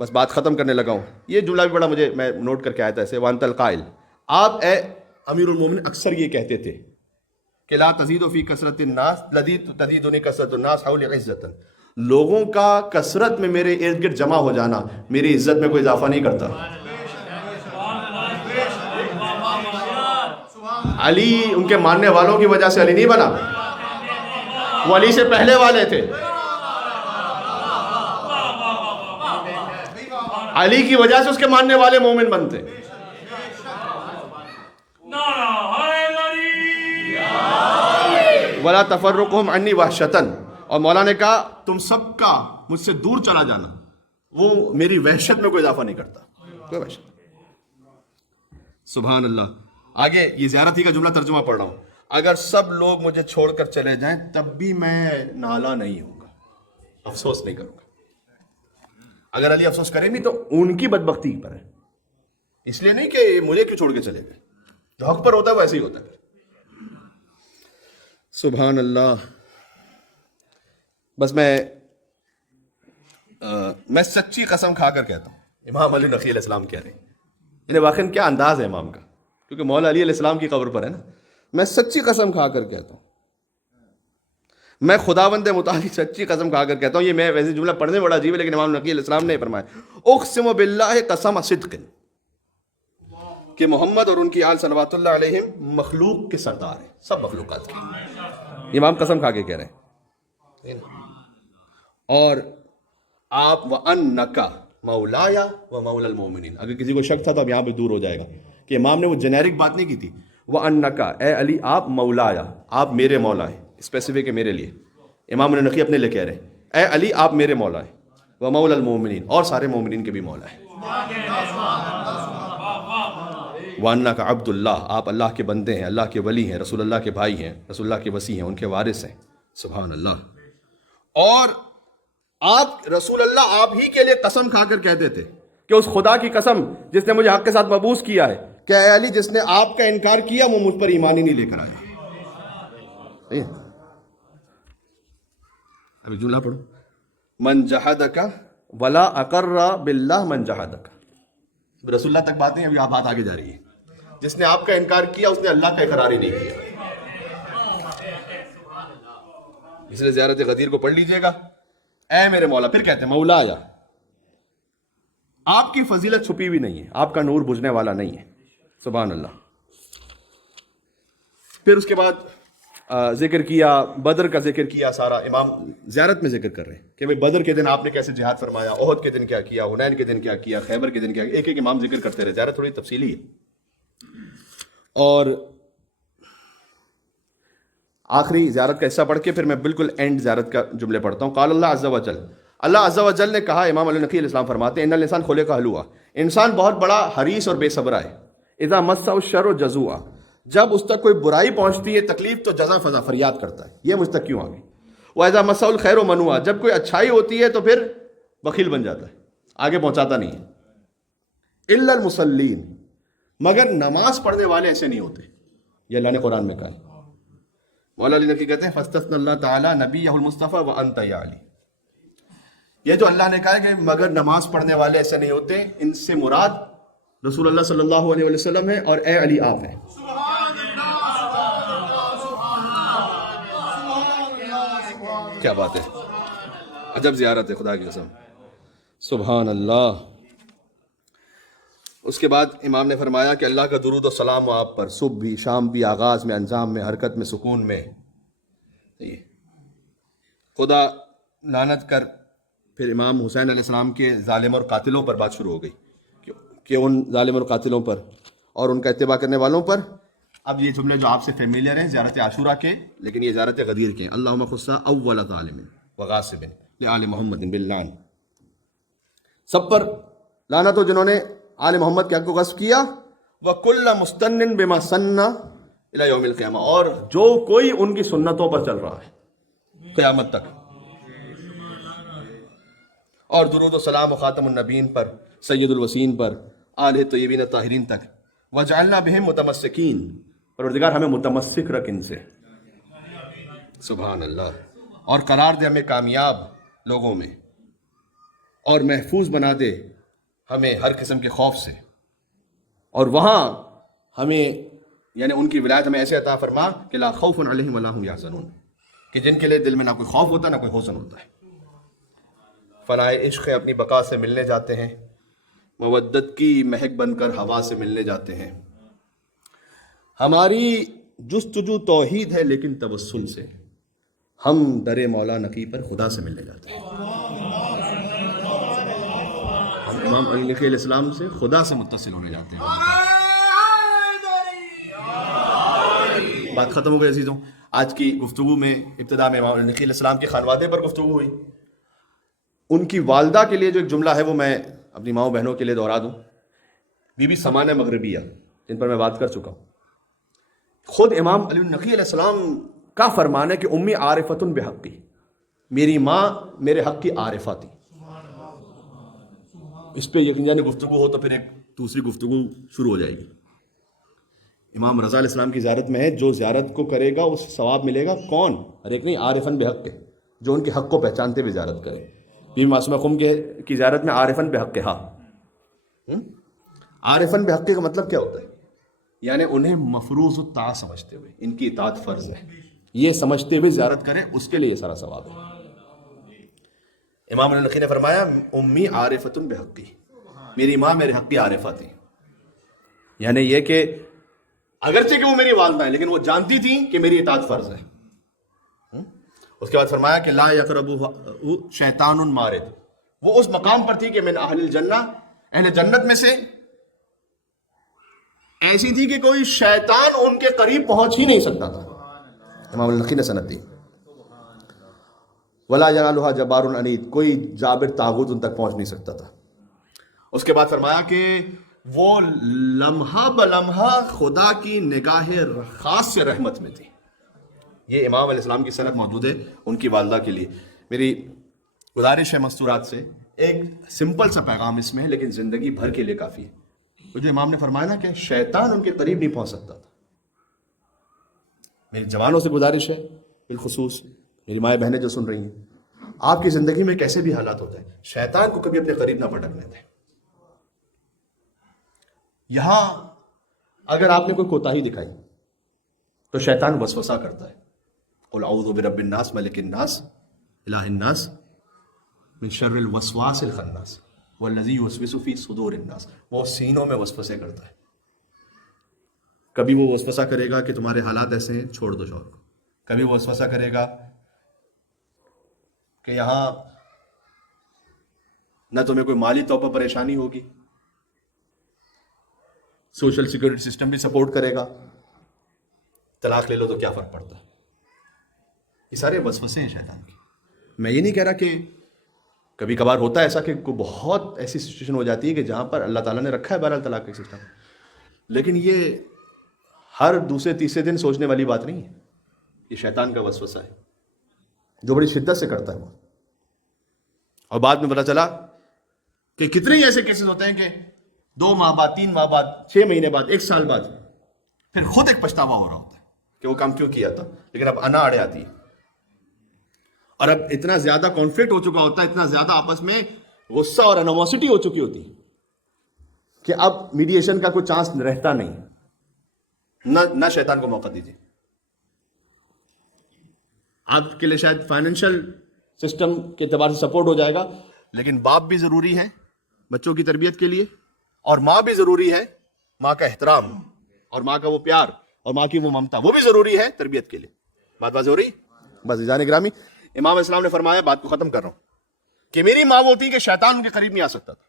بس بات ختم کرنے لگا ہوں۔ یہ جملہ بھی بڑا میں نوٹ کر کے آیا تھا ایسے، وانت القائل، آپ اے امیر المومنین اکثر یہ کہتے تھے کہ لا تزید فی کثرت الناس تزیدنی کثرت الناس حولی عزتا، لوگوں کا کثرت میں میرے ارد گرد جمع ہو جانا میری عزت میں کوئی اضافہ نہیں کرتا۔ علی ان کے ماننے والوں کی وجہ سے علی نہیں بنا، وہ علی سے پہلے والے تھے، علی کی وجہ سے اس کے ماننے والے مومن بنتے۔ وَلَا تَفَرُّقُهُمْ عَنِّي وَحْشَةً، اور مولا نے کہا تم سب کا مجھ سے دور چلا جانا وہ میری وحشت میں کوئی اضافہ نہیں کرتا، کوئی وحشت۔ سبحان اللہ۔ آگے یہ زیارت ہی کا جملہ ترجمہ پڑھ رہا ہوں، اگر سب لوگ مجھے چھوڑ کر چلے جائیں تب بھی میں نالا نہیں ہوں گا، افسوس نہیں کروں گا۔ اگر علی افسوس کریں بھی تو ان کی بدبختی پر ہے، اس لیے نہیں کہ مجھے کیوں چھوڑ کے چلے گئے، جو حق پر ہوتا ہے وہ ایسے ہی ہوتا ہے۔ سبحان اللہ۔ بس میں سچی قسم کھا کر کہتا ہوں، امام علی نقی علیہ السلام کہہ رہے ہیں، انہیں واقعاً کیا انداز ہے امام کا، کیونکہ مولا علی علیہ السلام کی قبر پر ہے نا، میں سچی قسم کھا کر کہتا ہوں، میں خداوند متعالی سچی قسم کھا کر کہتا ہوں، یہ میں ویسے جملہ پڑھنے میں بڑا عجیب ہے لیکن امام نقی علیہ السلام نے فرمایا اقسم باللہ قسم صدق، کہ محمد اور ان کی آل صلوات اللہ علیہم مخلوق کے سردار ہیں، سب مخلوقات کے، امام قسم کھا کے کہہ رہے ہیں۔ اور آپ وَأَنَّكَ مولایا و مولا المومنین، اگر کسی کو شک تھا تو اب یہاں پہ دور ہو جائے گا کہ امام نے وہ جنیرک بات نہیں کی تھی، وَأَنَّكَ اے علی آپ مولایا، آپ میرے مولا ہیں، اسپیسیفک ہے میرے لیے. امام نقی اپنے لیے کہہ رہے ہیں اے علی آپ میرے مولا ہیں, و مولا المومنین, اور سارے مومنین کے بھی مولا ہیں. وَأَنَّكَ عَبْدُ اللَّهِ, آپ اللہ کے بندے ہیں, اللہ کے ولی ہیں, رسول اللہ کے بھائی ہیں, رسول اللہ کے وصی ہیں, ان کے وارث ہیں. سبحان اللہ. اور آپ رسول اللہ آپ ہی کے لیے قسم کھا کر کہتے تھے کہ اس خدا کی قسم جس نے مجھے حق کے ساتھ مبعوث کیا ہے کہ اے علی جس نے آپ کا انکار کیا وہ مجھ پر ایمان ہی نہیں لے کر آیا. ابھی جملہ پڑھو, من جحدک ولا اقر باللہ من جحدک. رسول اللہ تک بات نہیں, ابھی آپ بات آگے جا رہی ہے. جس نے آپ کا انکار کیا اس نے اللہ کا اقرار ہی نہیں کیا. اس لیے زیارت غدیر کو پڑھ لیجئے گا. اے میرے مولا, پھر کہتے ہیں مولا یا, آپ کی فضیلت چھپی ہوئی نہیں ہے, آپ کا نور بجھنے والا نہیں ہے. سبحان اللہ. پھر اس کے بعد ذکر کیا, بدر کا ذکر کیا سارا. امام زیارت میں ذکر کر رہے ہیں کہ بھئی بدر کے دن آپ نے کیسے جہاد فرمایا, احد کے دن کیا کیا, حنین کے دن کیا کیا, خیبر کے دن کیا کیا. ایک ایک امام ذکر کرتے رہے. زیارت تھوڑی تفصیلی ہے. اور آخری زیارت کا حصہ پڑھ کے پھر میں بالکل اینڈ زیارت کا جملے پڑھتا ہوں. قال اللہ عز و جل, اللہ عز و جل نے کہا. امام علی نقی علیہ السلام فرماتے ہیں ان الانسان خلق ہلوعا, انسان بہت بڑا حریص اور بے صبر ہے. اذا مسہ الشر جزوعا, جب اس تک کوئی برائی پہنچتی ہے تکلیف تو جزا فضا فریاد کرتا ہے, یہ مجھ تک کیوں آ گئی. واذا مسہ الخیر منوعا, جب کوئی اچھائی ہوتی ہے تو پھر بخیل بن جاتا ہے, آگے پہنچاتا نہیں ہے. الا المصلین, مگر نماز پڑھنے والے ایسے نہیں ہوتے. یہ اللہ نے قرآن میں کہا ہے. مولا علی نقی کہتے ہیں فاستثنى اللہ تعالیٰ نبیہ المصطفیٰ وانت یا علی. یہ جو اللہ نے کہا ہے کہ مگر نماز پڑھنے والے ایسے نہیں ہوتے, ان سے مراد رسول اللہ صلی اللہ علیہ وسلم ہے اور اے علی آپ ہیں. کیا بات ہے, عجب زیارت ہے خدا کی قسم. سبحان اللہ. اس کے بعد امام نے فرمایا کہ اللہ کا درود و سلام ہو آپ پر, صبح بھی, شام بھی, آغاز میں, انجام میں, حرکت میں, سکون میں. خدا لعنت کر. پھر امام حسین علیہ السلام کے ظالم اور قاتلوں پر بات شروع ہو گئی کہ ان ظالم اور قاتلوں پر اور ان کا اتباع کرنے والوں پر. اب یہ جملے جو آپ سے فیملیئر ہیں زیارت عاشورہ کے, لیکن یہ زیارت غدیر کے ہیں. اللہم خص اول ظالم وغاصب لآل محمد باللعن, سب پر لعنت ہو جنہوں نے آل محمد کے حق کو غصب کیا. وَكُلَّ مُسْتَنٍ بِمَا سَنَّ إِلَى يَوْمِ الْقِيَامَةِ, اور جو کوئی ان کی سنتوں پر چل رہا ہے قیامت تک. اور درود و سلام و خاتم النبیین پر, سید الوسین پر, آل طیبین طاہرین تک. وَجْعَلْنَا بِهِمْ مُتَمَسِّكِينَ, پروردگار ہمیں متمسک رکھ ان سے. سبحان اللہ. اور قرار دے ہمیں کامیاب لوگوں میں, اور محفوظ بنا دے ہمیں ہر قسم کے خوف سے. اور وہاں ہمیں یعنی ان کی ولایت ہمیں ایسے عطا فرما کہ لا خوف علیہم ولا هم یحزنون, کہ جن کے لیے دل میں نہ کوئی خوف ہوتا نہ کوئی حزن ہوتا ہے. فنائے عشق اپنی بقا سے ملنے جاتے ہیں, مودت کی مہک بن کر ہوا سے ملنے جاتے ہیں. ہماری جستجو توحید ہے لیکن توسل سے, ہم در مولا نقی پر خدا سے ملنے جاتے ہیں. امام علی نقی علیہ السلام سے خدا سے متصل ہونے جاتے ہیں. بات ختم ہو گئی عزیزوں. آج کی گفتگو میں ابتدا میں امام علی نقی علیہ السلام کے خانوادے پر گفتگو ہوئی. ان کی والدہ کے لیے جو ایک جملہ ہے وہ میں اپنی ماؤں بہنوں کے لیے دہرا دوں. بی بی سمانہ مغربیہ جن پر میں بات کر چکا ہوں, خود امام علی نقی علیہ السلام کا فرمان ہے کہ امی عارفۃ بحقی, میری ماں میرے حق کی عارفہ تھی. اس پہ یقیناً گفتگو ہو تو پھر ایک دوسری گفتگو شروع ہو جائے گی. امام رضا علیہ السلام کی زیارت میں ہے, جو زیارت کو کرے گا اس ثواب ملے گا. کون؟ ہر ایک نہیں, عارفن بحق کے, جو ان کے حق کو پہچانتے ہوئے زیارت کرے. بی بی معصومہ خم کی زیارت میں عارفن بحق ہا. عارفن بحق کا مطلب کیا ہوتا ہے؟ یعنی انہیں مفروض الطاعہ سمجھتے ہوئے, ان کی اطاعت فرض ہے, یہ سمجھتے ہوئے زیارت کریں, اس کے لیے یہ سارا ثواب ہے. امام النقی نے فرمایا امی عارفۃ بحقی, میری ماں میرے حق کی عارفہ تھی. یعنی یہ کہ اگرچہ کہ وہ میری والدہ ہیں لیکن وہ جانتی تھیں کہ میری اطاعت فرض ہے. اس کے بعد فرمایا کہ لا یقربہ شیطان مارد, وہ اس مقام پر تھی کہ من اہل الجنہ, اہل جنت میں سے ایسی تھی کہ کوئی شیطان ان کے قریب پہنچ ہی نہیں سکتا تھا. امام النقی نے سند دی. ولا ینالھا جبار عنید، کوئی جابر طاغوت ان تک پہنچ نہیں سکتا تھا. اس کے بعد فرمایا کہ وہ لمحہ بلمحہ خدا کی نگاہ خاص سے رحمت میں تھی. یہ امام علیہ السلام کی سند موجود ہے ان کی والدہ کے لیے. میری گزارش ہے مستورات سے، ایک سمپل سا پیغام اس میں ہے لیکن زندگی بھر کے لیے کافی ہے. تو جو امام نے فرمایا نا کہ شیطان ان کے قریب نہیں پہنچ سکتا تھا. میری جوانوں سے گزارش ہے، بالخصوص میری مائیں بہنیں جو سن رہی ہیں، آپ کی زندگی میں کیسے بھی حالات ہوتے ہیں، شیطان کو کبھی اپنے قریب نہ پٹکنے دیں. یہاں اگر آپ نے کوئی کوتاہی دکھائی تو شیطان وسوسہ کرتا ہے. قل اعوذ برب الناس ملک الناس الہ الناس من شر الوسواس الخناس والذی یوسوس فی صدور الناس. وہ سینوں میں وسوسے کرتا ہے. کبھی وہ وسوسہ کرے گا کہ تمہارے حالات ایسے ہیں، چھوڑ دو شوہر کو. کبھی وہ وسوسہ کرے گا کہ یہاں نہ تمہیں کوئی مالی طور پر پریشانی ہوگی، سوشل سیکورٹی سسٹم بھی سپورٹ کرے گا، طلاق لے لو تو کیا فرق پڑتا ہے. یہ سارے وسوسے ہیں شیطان کی. میں یہ نہیں کہہ رہا کہ کبھی کبھار ہوتا ہے ایسا کہ کوئی بہت ایسی سچویشن ہو جاتی ہے کہ جہاں پر اللہ تعالیٰ نے رکھا ہے بہرحال طلاق کا سسٹم، لیکن یہ ہر دوسرے تیسرے دن سوچنے والی بات نہیں ہے. یہ شیطان کا وسوسہ ہے جو بڑی شدت سے کرتا ہے وہ. اور بعد میں پتا چلا کہ کتنے ہی ایسے کیسز ہوتے ہیں کہ 2 ماہ بعد، 3 ماہ بعد، 6 مہینے بعد، 1 سال بعد پھر خود ایک پچھتاوا ہو رہا ہوتا ہے کہ وہ کام کیوں کیا تھا. لیکن اب انا اڑے آتی ہے اور اب اتنا زیادہ کانفلکٹ ہو چکا ہوتا ہے، اتنا زیادہ آپس میں غصہ اور انوموسٹی ہو چکی ہوتی ہے کہ اب میڈیشن کا کوئی چانس رہتا نہیں. نہ شیطان کو موقع دیجیے. آپ کے لیے شاید فائنینشیل سسٹم کے اعتبار سے سپورٹ ہو جائے گا، لیکن باپ بھی ضروری ہے بچوں کی تربیت کے لیے، اور ماں بھی ضروری ہے. ماں کا احترام اور ماں کا وہ پیار اور ماں کی وہ ممتا وہ بھی ضروری ہے تربیت کے لیے. بات ہو رہی؟ بس جان گرامی، امام اسلام نے فرمایا، بات کو ختم کر رہا ہوں، کہ میری ماں وہ تھی کہ شیطان ان کے قریب نہیں آ سکتا تھا.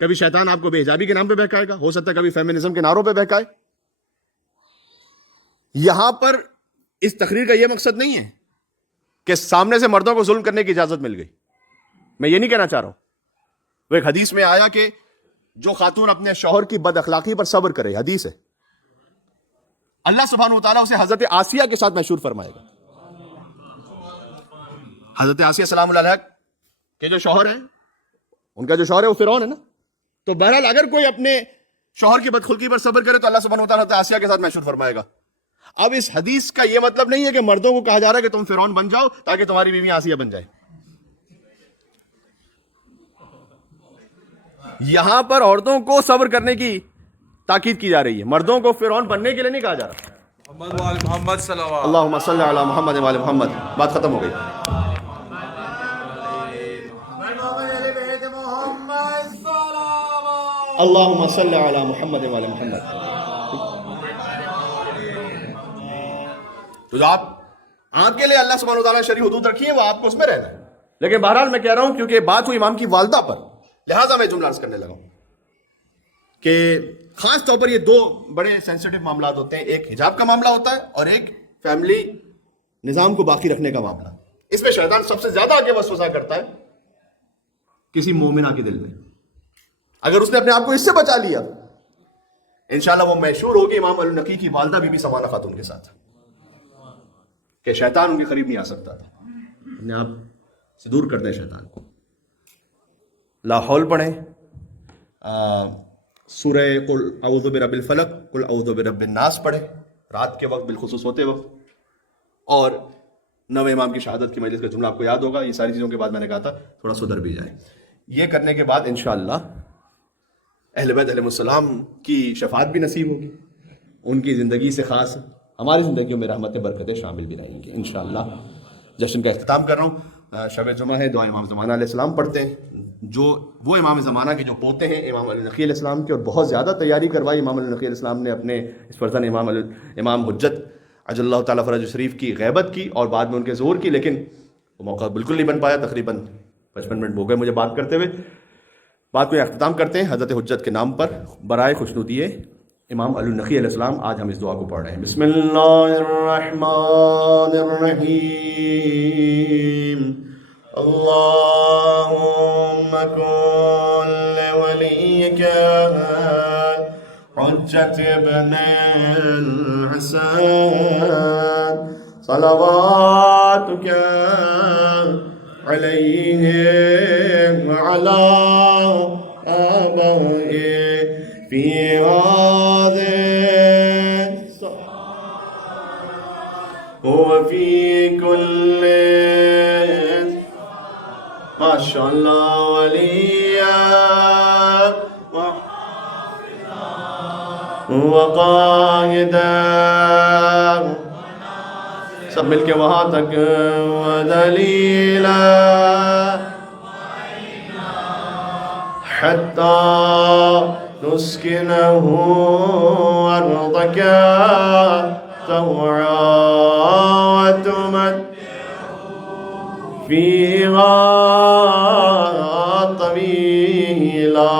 کبھی شیطان آپ کو بے حجابی کے نام پہ بہکائے گا، ہو سکتا ہے کبھی فیمنزم کے نعروں پہ بہکائے. یہاں پر اس تقریر کا یہ مقصد نہیں ہے کہ سامنے سے مردوں کو ظلم کرنے کی اجازت مل گئی. میں یہ نہیں کہنا چاہ رہا ہوں. وہ ایک حدیث میں آیا کہ جو خاتون اپنے شوہر کی بد اخلاقی پر صبر کرے، حدیث ہے، اللہ سبحانہ وتعالیٰ اسے حضرت آسیہ کے ساتھ مشہور فرمائے گا. حضرت آسیہ سلام اللہ علیہ کے جو شوہر ہیں، ان کا جو شوہر ہے وہ فرعون ہے نا. تو بہرحال اگر کوئی اپنے شوہر کی بدخلقی پر صبر کرے تو اللہ سبحانہ وتعالیٰ حضرت آسیہ کے ساتھ مشہور فرمائے گا. اب اس حدیث کا یہ مطلب نہیں ہے کہ مردوں کو کہا جا رہا ہے کہ تم فرعون بن جاؤ تاکہ تمہاری بیوی آسیہ بن جائے. یہاں پر عورتوں کو صبر کرنے کی تاکید کی جا رہی ہے، مردوں کو فرعون بننے کے لیے نہیں کہا جا رہا. محمد صلی اللہ اللہم صلی علی محمد و علی محمد. بات ختم ہو گئی. اللہم صلی علی محمد و علی محمد. تو جو آپ کے لیے اللہ سبحانہ وتعالیٰ نے شرعی حدود رکھی ہے وہ آپ کو اس میں رہنا ہے. لیکن بہرحال میں کہہ رہا ہوں کیونکہ بات ہوئی امام کی والدہ پر، لہٰذا میں جملہ عرض کرنے لگا ہوں کہ خاص طور پر یہ 2 بڑے سینسٹیو معاملات ہوتے ہیں. ایک حجاب کا معاملہ ہوتا ہے اور ایک فیملی نظام کو باقی رکھنے کا معاملہ. اس میں شیطان سب سے زیادہ آگے وسوسہ کرتا ہے کسی مومنہ کے دل میں. اگر اس نے اپنے آپ کو اس سے بچا لیا انشاءاللہ وہ مشہور ہوگی امام النقی کی والدہ بی بی سمانہ خاتون کے ساتھ کہ شیطان ان کے قریب نہیں آ سکتا تھا. اپنے آپ سے دور کر دیں شیطان کو. لا حول پڑھیں، سورہ قل اعوذ برب الفلق، قل اعوذ برب الناس پڑھیں رات کے وقت بالخصوص ہوتے وقت. اور 9 امام کی شہادت کی مجلس کا جملہ آپ کو یاد ہوگا. یہ ساری چیزوں کے بعد میں نے کہا تھا تھوڑا سدھر بھی جائے. یہ کرنے کے بعد انشاءاللہ اہل بیت علیہ السلام کی شفاعت بھی نصیب ہوگی. ان کی زندگی سے خاص ہماری زندگیوں میں رحمتیں برکتیں شامل بھی رہیں گی انشاءاللہ. جشن کا اختتام کر رہا ہوں. شب جمعہ ہے، دعا امام زمانہ علیہ السلام پڑھتے ہیں، جو وہ امام زمانہ کے جو پوتے ہیں امام علی نقی علیہ السلام کے، اور بہت زیادہ تیاری کروائی امام علی نقی علیہ السلام نے اپنے اس فرزند امام حجت عجل اللہ تعالیٰ فرج شریف کی غیبت کی اور بعد میں ان کے ظہور کی. لیکن وہ موقع بالکل نہیں بن پایا. تقریباً 55 منٹ ہو گئے مجھے بات کرتے ہوئے. بات کو اختتام کرتے ہیں حضرت حجت کے نام پر برائے خوشنودی امام علی النقی علیہ السلام. آج ہم اس دعا کو پڑھ رہے ہیں. بسم اللہ الرحمن الرحیم. اللہم کن لولیک حجت ابن الحسن صلواتک علیہ وعلا آبائه في هذه وفي كل ما شاء الله وليا وقائدا سب مل کے وہاں تک ودلیلا حتى نسكنه أرضك طوعا وتمتعه فيها طويلا